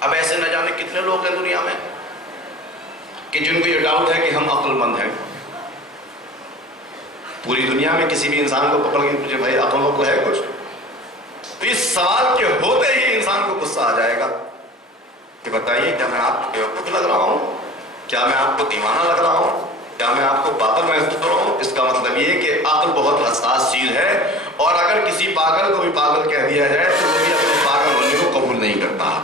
اب ایسے نہ جانے کتنے لوگ ہیں دنیا میں کہ جن کو یہ ڈاؤٹ ہے کہ ہم عقل مند ہیں۔ پوری دنیا میں کسی بھی انسان کو پکڑ کے پوچھے بھائی عقل ہے کچھ، تو اس سوال کے ہوتے ہی انسان کو غصہ آ جائے گا کہ بتائیے کیا میں آپ کو بیوقوف لگ رہا ہوں؟ کیا میں آپ کو دیوانہ لگ رہا ہوں؟ کیا میں آپ کو پاگل محسوس کر رہا ہوں؟ اس کا مطلب یہ کہ عقل بہت حساس چیز ہے، اور اگر کسی پاگل کو بھی پاگل کہہ دیا جائے تو وہ بھی اپنے پاگل ہونے کو قبول نہیں کرتا۔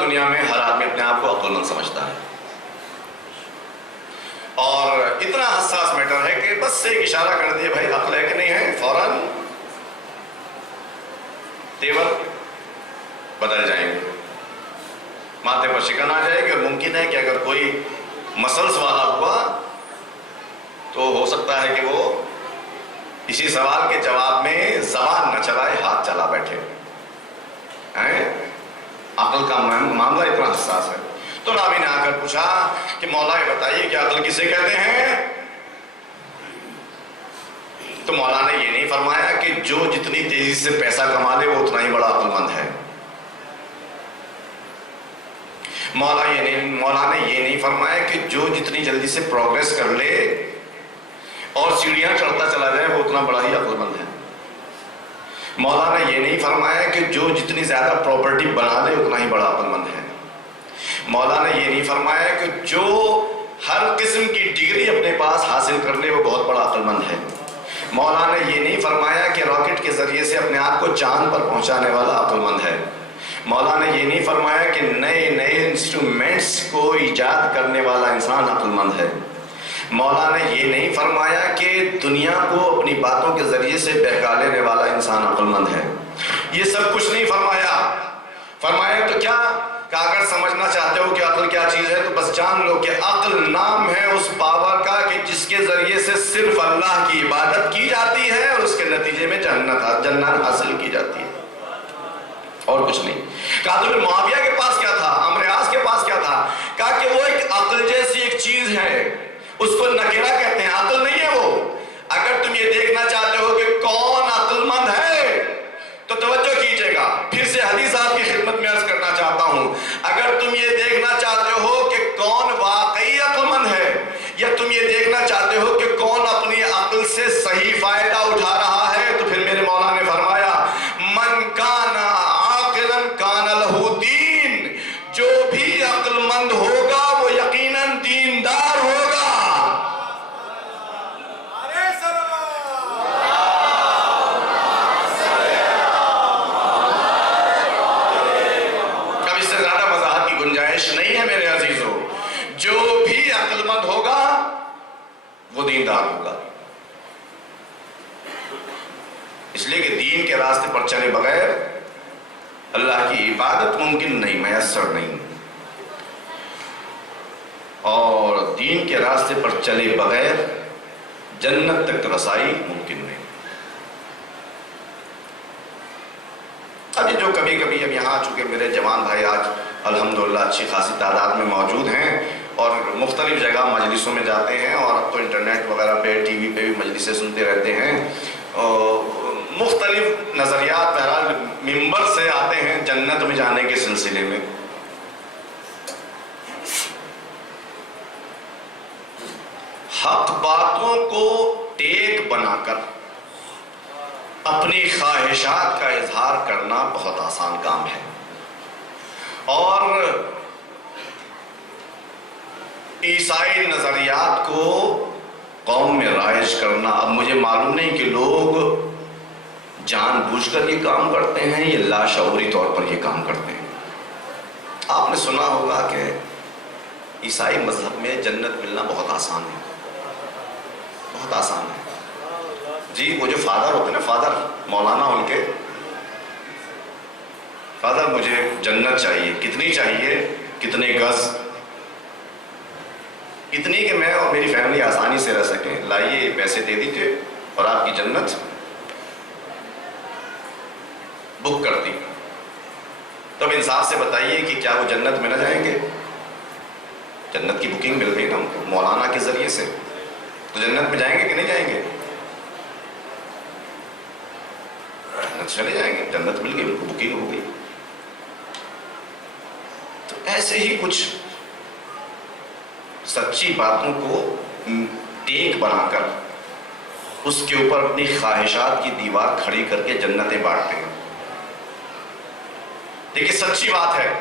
دنیا میں ہر آدمی اپنے آپ کو عقل مند سمجھتا ہے، اور اتنا حساس میٹر ہے کہ بس سے ایک اشارہ کر دیا بھائی عقل ہے کہ نہیں ہے، فوراً تیور بدل جائیں گے، ماتھے پر شکن آ جائے گی، اور ممکن ہے کہ اگر کوئی مسلس والا ہوا تو ہو سکتا ہے کہ وہ اسی سوال کے جواب میں زبان نہ چلائے، ہاتھ چلا بیٹھے۔ عقل کا معاملہ اتنا حساس ہے۔ تو راوی نے آ کر پوچھا کہ مولا یہ بتائیے کہ عقل کسے کہتے ہیں؟ تو مولا نے یہ نہیں فرمایا کہ جو جتنی تیزی سے پیسہ کما لے وہ اتنا ہی بڑا عقل مند ہے۔ مولا نے یہ نہیں فرمایا کہ جو جتنی جلدی سے پروگریس کر لے اور سیڑھیاں چڑھتا چلا جائے وہ اتنا بڑا ہی عقل مند ہے۔ مولا نے یہ نہیں فرمایا کہ جو جتنی زیادہ پراپرٹی بنا لے اتنا ہی بڑا عقل مند ہے۔ مولا نے یہ نہیں فرمایا کہ جو ہر قسم کی ڈگری اپنے پاس حاصل کر لے وہ بہت بڑا عقل مند ہے۔ مولا نے یہ نہیں فرمایا کہ راکٹ کے ذریعے سے اپنے آپ کو چاند پر پہنچانے والا عقل مند ہے۔ مولا نے یہ نہیں فرمایا کہ نئے نئے انسٹرومنٹس کو ایجاد کرنے والا انسان عقل مند ہے۔ مولا نے یہ نہیں فرمایا کہ دنیا کو اپنی باتوں کے ذریعے سے بہکا لینے والا انسان عقل مند ہے۔ یہ سب کچھ نہیں فرمایا۔ فرمایا تو کیا کہ اگر سمجھنا چاہتے ہو کہ عقل کیا چیز ہے تو بس جان لو کہ عقل نام ہے اس پاور کا کہ جس کے ذریعے سے صرف اللہ کی عبادت کی جاتی ہے اور اس کے نتیجے میں جنت حاصل کی جاتی ہے، اور کچھ نہیں۔ کہا تو پھر معاویہ کے پاس کیا تھا، عمرو بن عاص کے پاس کیا تھا؟ کہا کہ وہ ایک عقل جیسی ایک چیز ہے، اس کو نکرہ کہتے ہیں، عقل نہیں ہے وہ۔ اگر تم یہ دیکھنا چاہتے ہو کہ کون عقل مند ہے تو توجہ کیجئے گا، پھر سے حدیث آپ کی خدمت میں عرض کرنا چاہتا ہوں، اگر تم یہ دیکھنا چاہتے ہو کہ کون واقعی عقل مند ہے، یا تم یہ دیکھنا چاہتے ہو کہ کون اپنی عقل سے صحیح فائدہ اٹھا رہا ہے، تو پھر میرے مولا نے فرمایا من کان عاقلا کان لہ دین، جو بھی عقل مند ہوگا وہ یقیناً دیندار ہوگا۔ نہیں ہے میرے عزیزو، جو بھی عقل مند ہوگا وہ دیندار ہوگا۔ اس لیے کہ دین کے راستے پر چلے بغیر اللہ کی عبادت ممکن نہیں، میسر نہیں، اور دین کے راستے پر چلے بغیر جنت تک رسائی ممکن نہیں۔ اب یہ جو کبھی کبھی اب یہاں چونکہ میرے جوان بھائی آج الحمدللہ اچھی خاصی تعداد میں موجود ہیں اور مختلف جگہ مجلسوں میں جاتے ہیں، اور اب تو انٹرنیٹ وغیرہ پہ ٹی وی پہ بھی مجلسیں سنتے رہتے ہیں، مختلف نظریات بہرحال ممبر سے آتے ہیں جنت میں جانے کے سلسلے میں۔ حق باتوں کو ٹیک بنا کر اپنی خواہشات کا اظہار کرنا بہت آسان کام ہے، اور عیسائی نظریات کو قوم میں رائج کرنا، اب مجھے معلوم نہیں کہ لوگ جان بوجھ کر یہ کام کرتے ہیں یا لاشعوری طور پر یہ کام کرتے ہیں۔ آپ نے سنا ہوگا کہ عیسائی مذہب میں جنت ملنا بہت آسان ہے، بہت آسان ہے جی۔ وہ جو فادر ہوتے ہیں نا، فادر مولانا، ان کے فادر مجھے جنت چاہیے، کتنی چاہیے، کتنے گز، اتنی کہ میں اور میری فیملی آسانی سے رہ سکیں، لائیے پیسے دے دیجئے اور آپ کی جنت بک کر دی۔ تو اب انصاف سے بتائیے کہ کیا وہ جنت میں نہ جائیں گے؟ جنت کی بکنگ مل گئی نا ان کو مولانا کے ذریعے سے، تو جنت میں جائیں گے کہ نہیں جائیں گے؟ جنت چلے جائیں گے، جنت مل گئی ان کو، بکنگ ہو گئی۔ تو ایسے ہی کچھ سچی باتوں کو ٹیک بنا کر اس کے اوپر اپنی خواہشات کی دیوار کھڑی کر کے جنتیں بانٹتے ہیں۔ دیکھیے سچی بات ہے،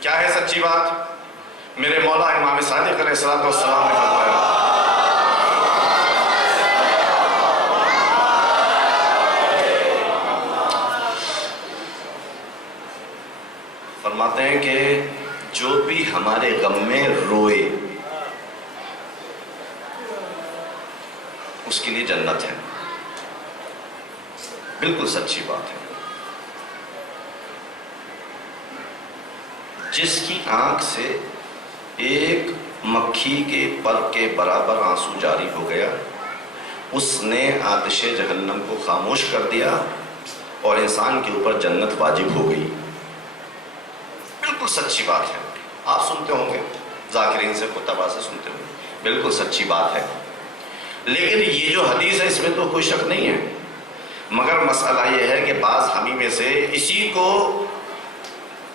کیا ہے سچی بات؟ میرے مولا امام صادق علیہ الصلوۃ والسلام نے فرماتے ہیں کہ جو بھی ہمارے غم میں روئے اس کے لیے جنت ہے۔ بالکل سچی بات ہے۔ جس کی آنکھ سے ایک مکھی کے پر کے برابر آنسو جاری ہو گیا، اس نے آتش جہنم کو خاموش کر دیا اور انسان کے اوپر جنت واجب ہو گئی۔ بالکل سچی بات ہے، آپ سنتے ہوں گے، ذاکرین سے خطبہ سے سنتے ہوں گے، بالکل سچی بات ہے۔ لیکن یہ جو حدیث ہے اس میں تو کوئی شک نہیں ہے، مگر مسئلہ یہ ہے کہ بعض ہمیں میں سے اسی کو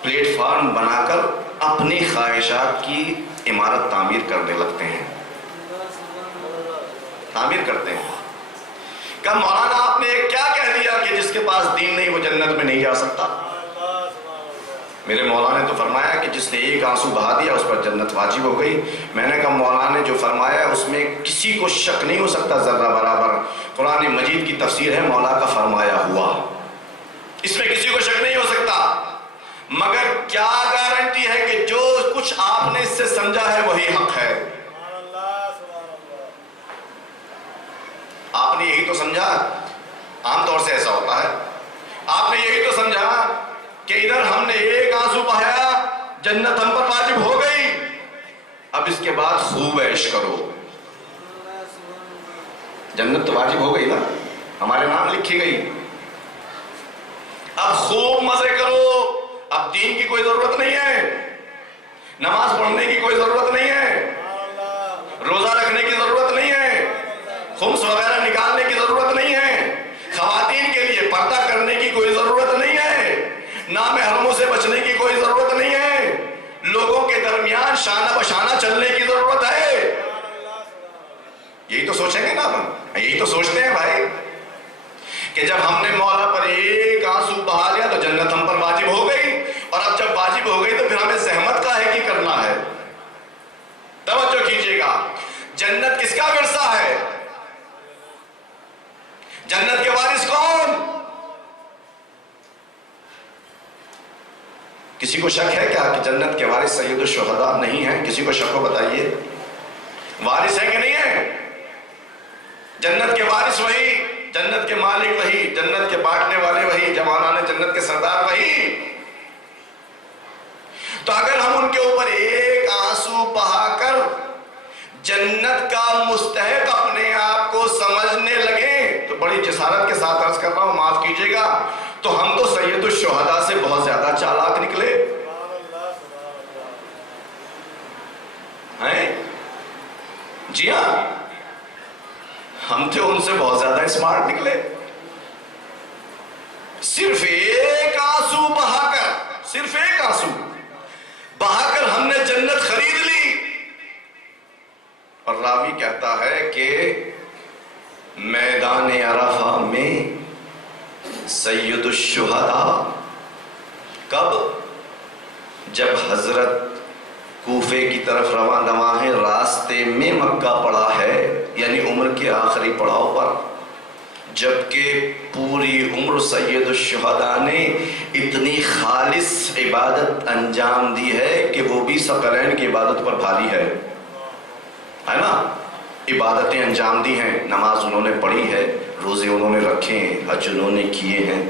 پلیٹ فارم بنا کر اپنی خواہشات کی عمارت تعمیر کرنے لگتے ہیں، تعمیر کرتے ہیں۔ کہ مولانا آپ نے کیا کہہ دیا کہ جس کے پاس دین نہیں وہ جنت میں نہیں جا سکتا؟ میرے مولا نے تو فرمایا کہ جس نے ایک آنسو بہا دیا اس پر جنت واجب ہو گئی. میں نے کہا مولا نے جو فرمایا اس میں کسی کو شک نہیں ہو سکتا ذرہ برابر. قرآن مجید کی تفسیر ہے مولا کا فرمایا ہوا، اس میں کسی کو شک نہیں ہو سکتا. مگر کیا گارنٹی ہے کہ جو کچھ آپ نے اس سے سمجھا ہے وہی حق ہے؟ آپ نے یہی تو سمجھا، عام طور سے ایسا ہوتا ہے، آپ نے یہی تو سمجھا کہ ادھر ہم نے ایک آنسو بہایا جنت ہم پر واجب ہو گئی، اب اس کے بعد خوب عیش کرو. جنت تو واجب ہو گئی نا، ہمارے نام لکھی گئی، اب خوب مزے کرو. اب دین کی کوئی ضرورت نہیں ہے، نماز پڑھنے کی کوئی ضرورت نہیں ہے، روزہ رکھنے کی ضرورت نہیں ہے، خمس وغیرہ نکالنے کی ضرورت نہیں ہے، خواتین کے لیے پردہ کرنے کی کوئی ضرورت نہیں ہے، نام حرموں سے بچنے کی کوئی ضرورت نہیں ہے، لوگوں کے درمیان شانہ بشانہ چلنے کی ضرورت ہے. یہی تو سوچیں گے نا ہم، یہی تو سوچتے ہیں بھائی کہ جب ہم نے مولا پر ایک آنسو بہا لیا تو جنت ہم پر واجب ہو گئی، اور اب جب واجب ہو گئی تو پھر ہمیں زحمت کا ہے کہ کرنا ہے. توجہ کیجئے گا، جنت کس کا ورثہ ہے؟ جنت کے وارث کون؟ کسی کو شک ہے کیا کہ جنت کے وارث سید الشہداء نہیں ہیں؟ کسی کو شک ہو بتائیے، وارث ہے کہ نہیں ہے؟ جنت کے وارث وہی، جنت کے مالک وہی، جنت کے بانٹنے والے وہی، جوانان جنت کے سردار وہی. تو اگر ہم ان کے اوپر ایک آنسو بہا کر جنت کا مستحق اپنے آپ کو سمجھنے لگیں تو بڑی جسارت کے ساتھ عرض کر رہا ہوں، معاف کیجئے گا، تو ہم تو سید الشہداء سے بہت زیادہ چالاک نکلے ہیں. جی ہاں، ہم تھے ان سے بہت زیادہ اسمارٹ نکلے. صرف ایک آنسو بہا کر، صرف ایک آنسو بہا کر ہم نے جنت خرید لی. اور راوی کہتا ہے کہ میدان عرفہ میں سید الشہداء کب؟ جب حضرت کوفے کی طرف رواں دواں ہے، راستے میں مکہ پڑا ہے، یعنی عمر کے آخری پڑاؤ پر، جبکہ پوری عمر سید الشہداء نے اتنی خالص عبادت انجام دی ہے کہ وہ بھی ثقلین کی عبادت پر بھاری ہے نا. عبادتیں انجام دی ہیں، نماز انہوں نے پڑھی ہے، روزے انہوں نے رکھے ہیں، حج انہوں نے کیے ہیں،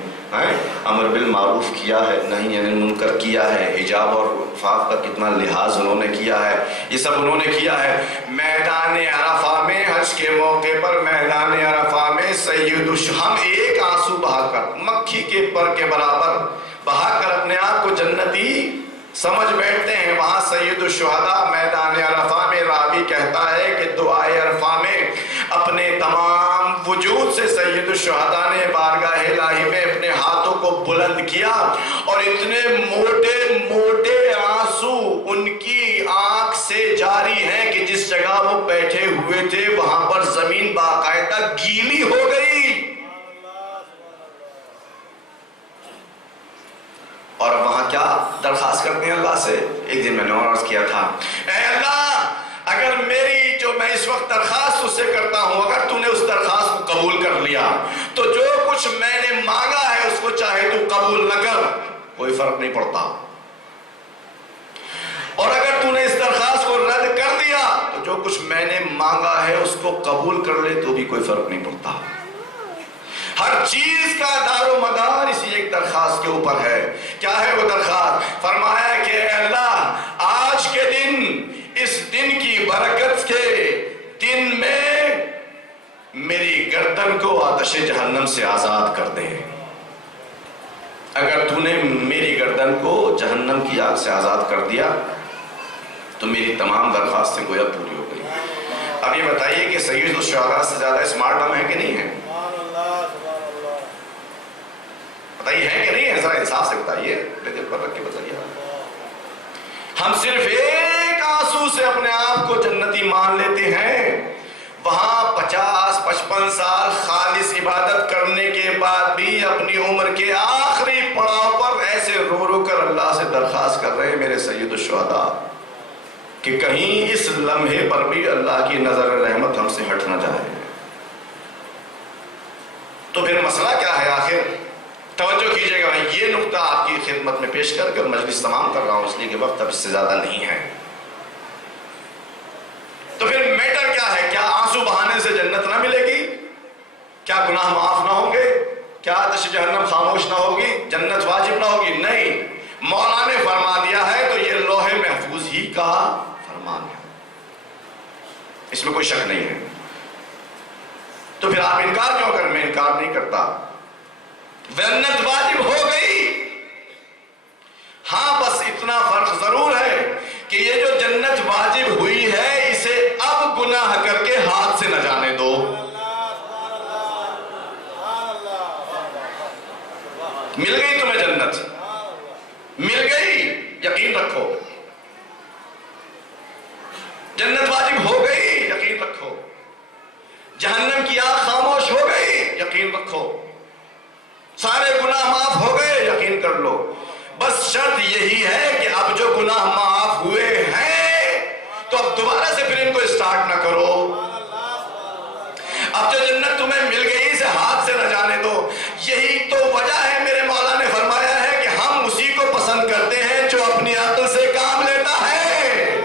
امر بالمعروف کیا ہے، نہی عن المنکر کیا ہے، حجاب اور وفاق کا کتنا لحاظ انہوں نے کیا ہے، یہ سب انہوں نے کیا ہے. میدان عرفہ میں، حج کے موقع پر میدان عرفہ میں سید ہم ایک آنسو بہا کر، مکھی کے پر کے برابر بہا کر اپنے آپ کو جنتی سمجھ بیٹھتے ہیں. وہاں سید الشہداء میدان عرفہ میں، راوی کہتا ہے کہ دعائے عرفہ میں اپنے تمام وجود سے سید الشہداء نے بارگاہ الہی میں اپنے ہاتھوں کو بلند کیا، اور اتنے موٹے موٹے آنسو ان کی آنکھ سے جاری ہیں کہ جس جگہ وہ بیٹھے ہوئے تھے وہاں پر زمین باقاعدہ گیلی ہو گئی. اور وہاں کیا درخواست کرتے ہیں اللہ سے؟ ایک دن میں نے عرض کیا تھا، اے اللہ، اگر میری جو میں اس وقت درخواست اس سے کرتا ہوں، اگر تو نے اس درخواست کو قبول کر لیا تو جو کچھ میں نے مانگا ہے اس کو چاہے تو قبول نہ کر، کوئی فرق نہیں پڑتا، اور اگر تو نے اس درخواست کو رد کر دیا تو جو کچھ میں نے مانگا ہے اس کو قبول کر لے تو بھی کوئی فرق نہیں پڑتا. ہر چیز کا دار و مدار اسی ایک درخواست کے اوپر ہے. کیا ہے وہ درخواست؟ فرمایا کہ اے اللہ، آج کے دن، اس دن کی برکت کے دن میں میری گردن کو آتش جہنم سے آزاد کر دے. اگر تو نے میری گردن کو جہنم کی آگ سے آزاد کر دیا تو میری تمام درخواستیں گویا پوری ہو گئی. اب یہ بتائیے کہ سید الشہداء سے زیادہ اسمارٹ ہم ہیں کہ نہیں ہیں؟ بتائیے ہیں کہ نہیں ہے؟ ذرا انصاف سے بتائیے، دل پر رکھ کے بتائیے. ہم صرف ایک آنسو سے اپنے آپ کو جنتی مان لیتے ہیں، وہاں 50-55 سال خالص عبادت کرنے کے بعد بھی اپنی عمر کے آخری پڑاؤ پر ایسے رو رو کر اللہ سے درخواست کر رہے ہیں میرے سید الشہداء کہ کہیں اس لمحے پر بھی اللہ کی نظر رحمت ہم سے ہٹ نہ جائے. تو پھر مسئلہ کیا ہے آخر؟ توجہ کیجئے گا. میں یہ نقطہ آپ کی خدمت میں پیش کر کے مجلس تمام کر رہا ہوں اس لیے کہ وقت اب اس سے زیادہ نہیں ہے. تو پھر میٹر کیا ہے؟ کیا آنسو بہانے سے جنت نہ ملے گی؟ کیا گناہ معاف نہ ہوں گے؟ کیا آتش جہنم خاموش نہ ہوگی؟ جنت واجب نہ ہوگی؟ نہیں. مولا نے فرما دیا ہے تو یہ لوح محفوظ ہی کا فرمان ہے, اس میں کوئی شک نہیں ہے. تو پھر آپ انکار کیوں کریں؟ میں انکار نہیں کرتا. جنت واجب ہو گئی. ہاں بس اتنا فرق ضرور ہے کہ یہ جو جنت واجب ہوئی ہے اسے اب گناہ کر کے ہاتھ سے نہ جانے دو. مل گئی تمہیں جنت, مل گئی, یقین رکھو. جنت واجب ہو گئی, یقین رکھو. جہنم کی آگ خاموش ہو گئی, یقین رکھو. سارے گناہ معاف ہو گئے, یقین کر لو. بس شرط یہی ہے کہ اب جو گناہ معاف ہوئے ہیں تو اب دوبارہ سے پھر ان کو اسٹارٹ نہ کرو. اب جو جنت تمہیں مل گئی اسے ہاتھ سے نہ جانے دو. یہی تو وجہ ہے میرے مولا نے فرمایا ہے کہ ہم اسی کو پسند کرتے ہیں جو اپنی عقل سے کام لیتا ہے.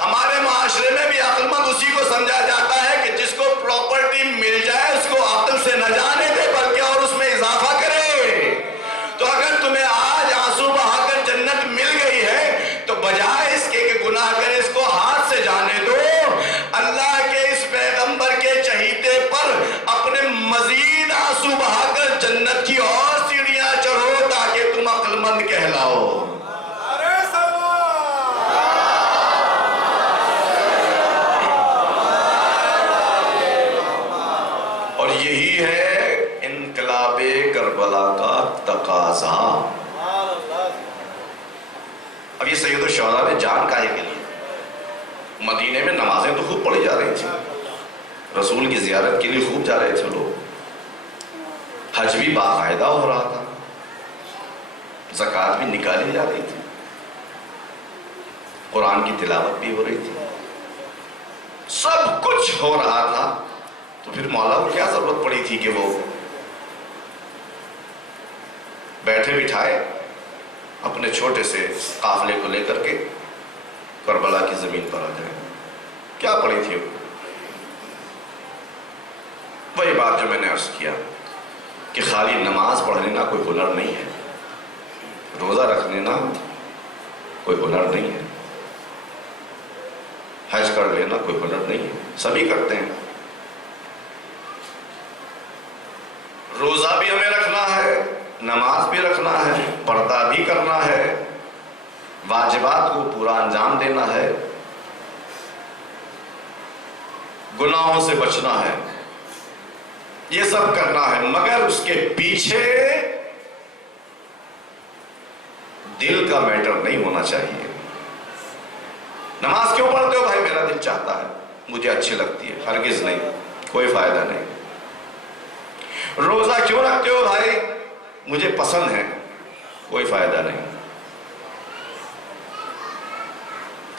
ہمارے معاشرے میں بھی عقل مند اسی کو سمجھا جاتا ہے کہ جس کو پراپرٹی مل جائے اس کو عقل سے نہ جانے دے بلکہ اور اس میں اضافہ کرے. تو اگر تمہیں آج آنسو بہا کر جنت مل گئی ہے تو بجائے اس کے کہ گناہ کرے اس کو ہاتھ سے جانے دو. اللہ کے اس پیغمبر کے چہیتے پر اپنے مزید آنسو بہا کر جنت کی اور سیڑھیاں چڑھو تاکہ تم عقل مند کہلاؤ. اور یہی ہے انقلاب کربلا کا تقاضا. اب یہ سید الشہداء نے جان کاہے کے لیے مدینے میں نمازیں تو خوب پڑھی جا رہی تھی, رسول کی زیارت کے لیے خوب جا رہے تھے لوگ, حج بھی باقاعدہ ہو رہا تھا, زکوٰۃ بھی نکالی جا رہی تھی, قرآن کی تلاوت بھی ہو رہی تھی, سب کچھ ہو رہا تھا. تو پھر مولا کو کیا ضرورت پڑی تھی کہ وہ بیٹھے بٹھائے اپنے چھوٹے سے قافلے کو لے کر کے کربلا کی زمین پر آ جائے؟ کیا پڑی تھی وہ؟ وہی بات جو میں نے عرض کیا کہ خالی نماز پڑھ لینا کوئی ہنر نہیں ہے, روزہ رکھ لینا کوئی ہنر نہیں ہے, حج کر لینا کوئی ہنر نہیں ہے, سبھی کرتے ہیں. روزہ بھی ہمیں رکھنا ہے, نماز بھی رکھنا ہے, پردہ بھی کرنا ہے, واجبات کو پورا انجام دینا ہے, گناہوں سے بچنا ہے, یہ سب کرنا ہے, مگر اس کے پیچھے دل کا میٹر نہیں ہونا چاہیے. نماز کیوں پڑھتے ہو بھائی؟ میرا دل چاہتا ہے, مجھے اچھی لگتی ہے. ہرگز نہیں, کوئی فائدہ نہیں. روزہ کیوں رکھتے ہو بھائی؟ مجھے پسند ہے. کوئی فائدہ نہیں.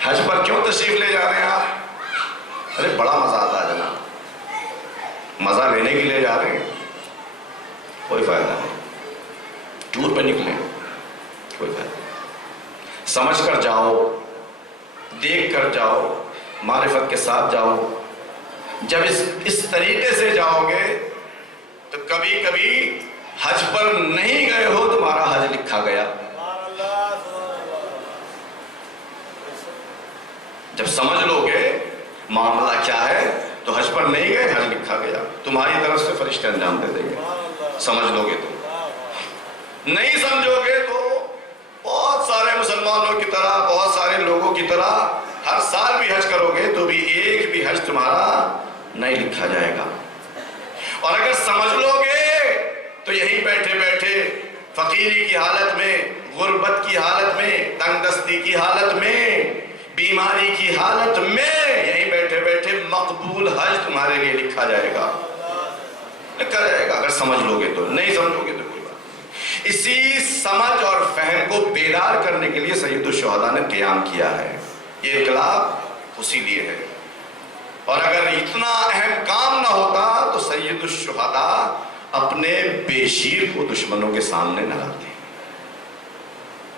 حج پر کیوں تشریف لے جا رہے ہیں آپ؟ ارے بڑا مزہ آتا ہے جناب, مزہ لینے کے لیے جا رہے ہیں. کوئی فائدہ نہیں. ٹور پہ نکلیں, کوئی فائدہ نہیں. سمجھ کر جاؤ, دیکھ کر جاؤ, معرفت کے ساتھ جاؤ. جب اس طریقے سے جاؤ گے تو کبھی کبھی حج پر نہیں گئے ہو تمہارا حج لکھا گیا. جب سمجھ لو گے معاملہ کیا ہے تو حج پر نہیں گئے, حج لکھا گیا, تمہاری طرف سے فرشتے انجام دے دیں گے. سمجھ لو گے تو. نہیں سمجھو گے تو بہت سارے مسلمانوں کی طرح, بہت سارے لوگوں کی طرح ہر سال بھی حج کرو گے تو بھی ایک بھی حج تمہارا نہیں لکھا جائے گا. اور اگر سمجھ لو گے تو یہیں بیٹھے بیٹھے فقیری کی حالت میں, غربت کی حالت میں, تنگ دستی کی حالت میں, بیماری کی حالت میں, یہیں بیٹھے بیٹھے مقبول حج تمہارے لیے لکھا جائے گا. لکھا جائے گا اگر سمجھ لو گے تو. نہیں سمجھو گے تو کوئی بات. اسی سمجھ اور فہم کو بیدار کرنے کے لیے سید الشہداء نے قیام کیا ہے. یہ انقلاب اسی لیے ہے. اور اگر اتنا اہم کام نہ ہوتا تو سید الشہداء اپنے بے شیر کو دشمنوں کے سامنے نہ لاتے.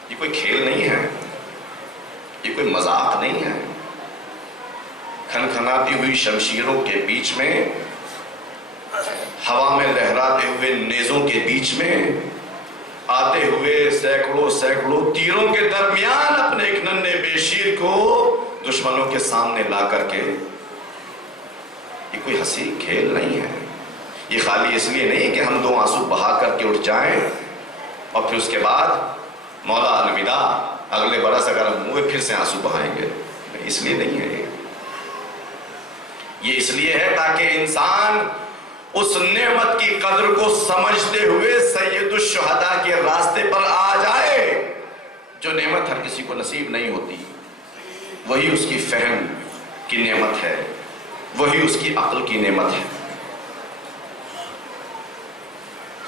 یہ کوئی کھیل نہیں ہے, یہ کوئی مذاق نہیں ہے. کھنکھناتی ہوئی شمشیروں کے بیچ میں, ہوا میں لہراتے ہوئے نیزوں کے بیچ میں, آتے ہوئے سینکڑوں تیروں کے درمیان اپنے ایک ننھے بے شیر کو دشمنوں کے سامنے لا کر کے, یہ کوئی ہنسی کھیل نہیں ہے. یہ خالی اس لیے نہیں کہ ہم 2 آنسو بہا کر کے اٹھ جائیں اور پھر اس کے بعد مولا الوداع, اگلے برس اگر ہم ہوئے پھر سے آنسو بہائیں گے. اس لیے نہیں ہے. یہ اس لیے ہے تاکہ انسان اس نعمت کی قدر کو سمجھتے ہوئے سید الشہداء کے راستے پر آ جائے. جو نعمت ہر کسی کو نصیب نہیں ہوتی, وہی اس کی فہم کی نعمت ہے, وہی اس کی عقل کی نعمت ہے.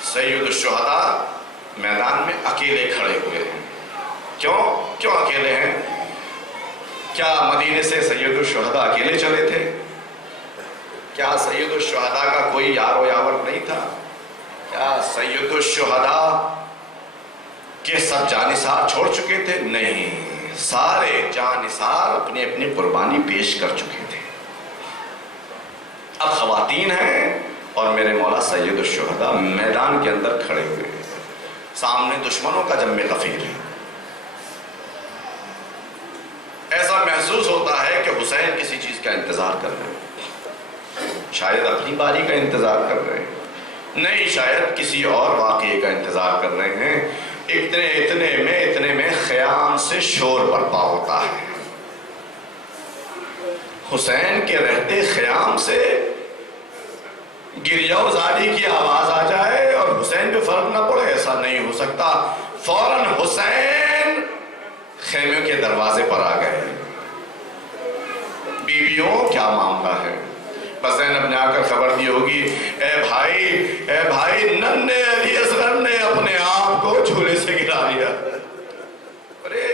سید الشہداء میدان میں اکیلے کھڑے ہوئے ہیں. کیوں اکیلے ہیں؟ کیا مدینے سے سید الشہداء اکیلے چلے تھے؟ کیا سید الشہداء کا کوئی یار و یاور نہیں تھا؟ کیا سید الشہداء کے سب جانثار چھوڑ چکے تھے؟ نہیں, سارے جانثار اپنی اپنی قربانی پیش کر چکے تھے. اب خواتین ہیں اور میرے مولا سید الشہداء میدان کے اندر کھڑے ہوئے ہیں. سامنے دشمنوں کا جم غفیر ہے. ایسا محسوس ہوتا ہے کہ حسین کسی چیز کا انتظار کر رہے ہیں. شاید اپنی باری کا انتظار کر رہے ہیں, نہیں شاید کسی اور واقعے کا انتظار کر رہے ہیں. اتنے میں خیام سے شور برپا ہوتا ہے. حسین کے رہتے خیام سے گریہ و زاری کی آواز آ جائے اور حسین پہ فرق نہ پڑے, ایسا نہیں ہو سکتا. فوراً حسین خیمے کے دروازے پر آ گئے. بیویوں کیا معاملہ ہے؟ بس زینب نے آ کر خبر دی ہوگی, اے بھائی ننھے علی اصغر نے اپنے آپ کو جھولے سے گرا لیا. ارے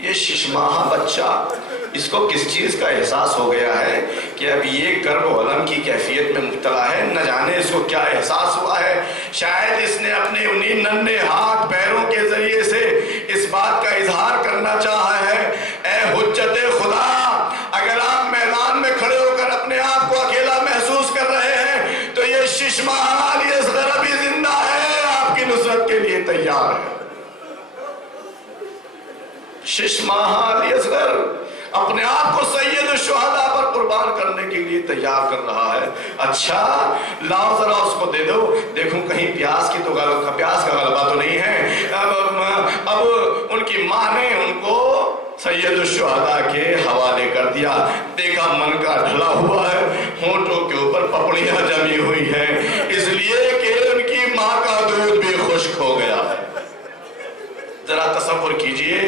یہ 6 ماہ بچہ, اس کو کس چیز کا احساس ہو گیا ہے کہ اب یہ کرب و الم کی کیفیت میں مبتلا ہے. نہ جانے اس کو کیا احساس ہوا ہے. شاید اس نے اپنے انہی ننھے ہاتھ پیروں کے ذریعے سے اس بات کا اظہار کرنا چاہا ہے, اے حجت خدا, اگر آپ میدان میں کھڑے ہو کر اپنے آپ کو اکیلا محسوس کر رہے ہیں تو یہ 6 ماہ علی اصغر ابھی زندہ ہے, آپ کی نصرت کے لیے تیار ہے. 6 ماہ علی اصغر اپنے آپ کو سید الشہداء پر قربان کرنے کے لیے تیار کر رہا ہے. اچھا لاؤ ذرا اس کو دے دو, دیکھوں کہیں پیاس کا غلبہ تو نہیں ہے. اب ان کی ماں نے ان کو سید الشہداء کے حوالے کر دیا. دیکھا من کا ڈھلا ہوا ہے, ہونٹوں کے اوپر پپڑیاں جمی ہوئی ہیں, اس لیے کہ ان کی ماں کا دودھ بھی خشک ہو گیا ہے. ذرا تصور کیجئے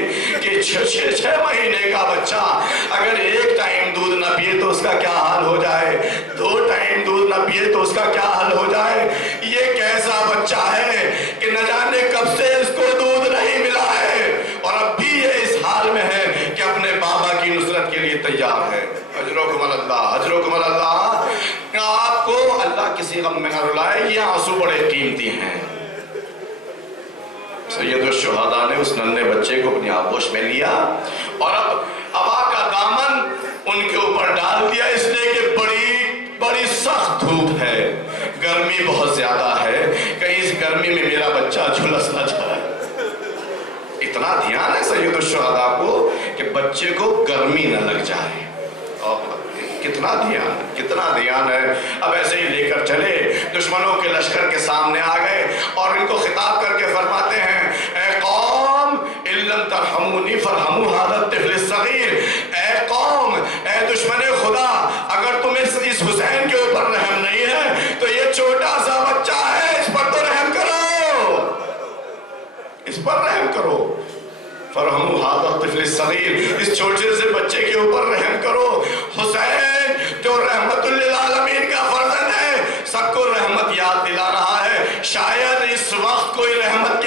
کہ 6 مہینے کا بچہ اگر 1 ٹائم دودھ نہ پیے تو اس کا کیا حال ہو جائے, 2 ٹائم دودھ نہ پیے تو اس کا کیا حال ہو جائے. یہ کیسا بچہ ہے کہ نہ جانے کب سے اس کو دودھ نہیں ملا ہے اور اب بھی یہ اس حال میں ہے کہ اپنے بابا کی نصرت کے لیے تیار ہے. اجرکم اللہ, اجرکم اللہ. آپ کو اللہ کسی غم میں نہ رلائے, یہ آنسو بڑے قیمتی ہیں. سید الشہداء نے اس ننھے بچے کو اپنی آغوش میں لیا اور اب ابا کا دامن ان کے اوپر ڈال دیا, اس لیے کہ بڑی سخت دھوپ ہے, گرمی بہت زیادہ ہے, کہیں اس گرمی میں میرا بچہ جھلس نہ جائے. اتنا دھیان ہے سید الشہداء کو کہ بچے کو گرمی نہ لگ جائے. کتنا دھیان ہے. اب ایسے ہی لے کر چلے, دشمنوں کے لشکر کے سامنے آ گئے اور ان کو خطاب کر کے فرماتے ہیں, اے قوم ان لم ترحمونی فرحموا ھذا الطفل الصغیر. اے قوم, اے دشمن خدا, اگر تمہیں اس حسین کے اوپر رحم نہیں ہے تو یہ چھوٹا سا بچہ ہے, اس پر تو رحم کرو, اس پر رحم کرو. فرحموا ھذا الطفل الصغیر, اس چھوٹے سے بچے کے اوپر رحم کرو. حسین جو رحمت للعالمین کا فرزند ہے, سب کو رحمت یاد دلا رہا ہے. شاید اس وقت کوئی رحمت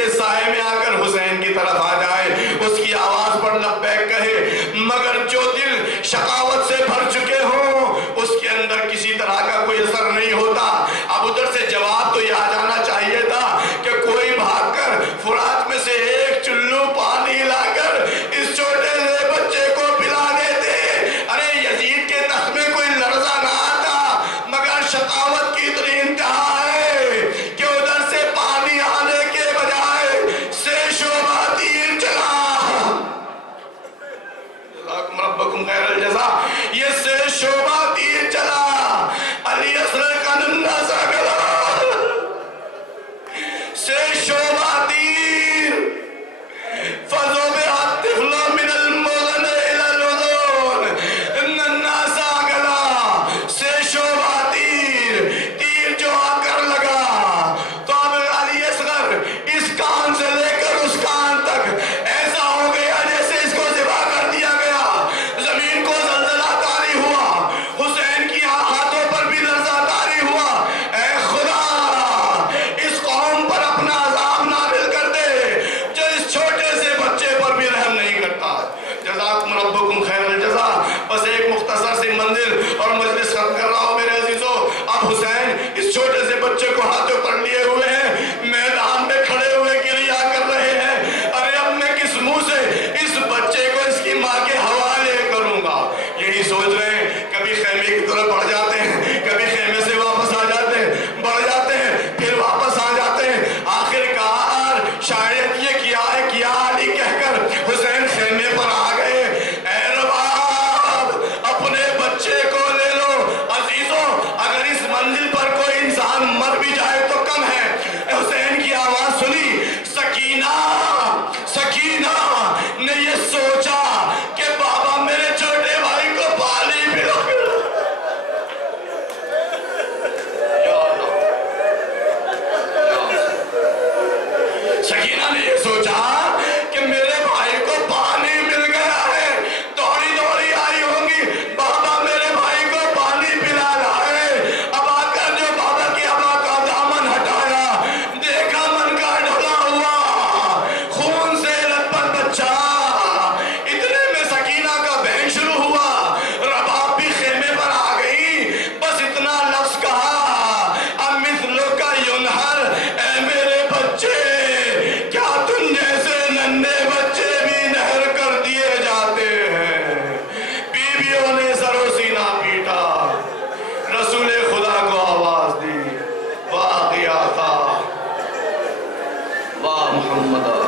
محمد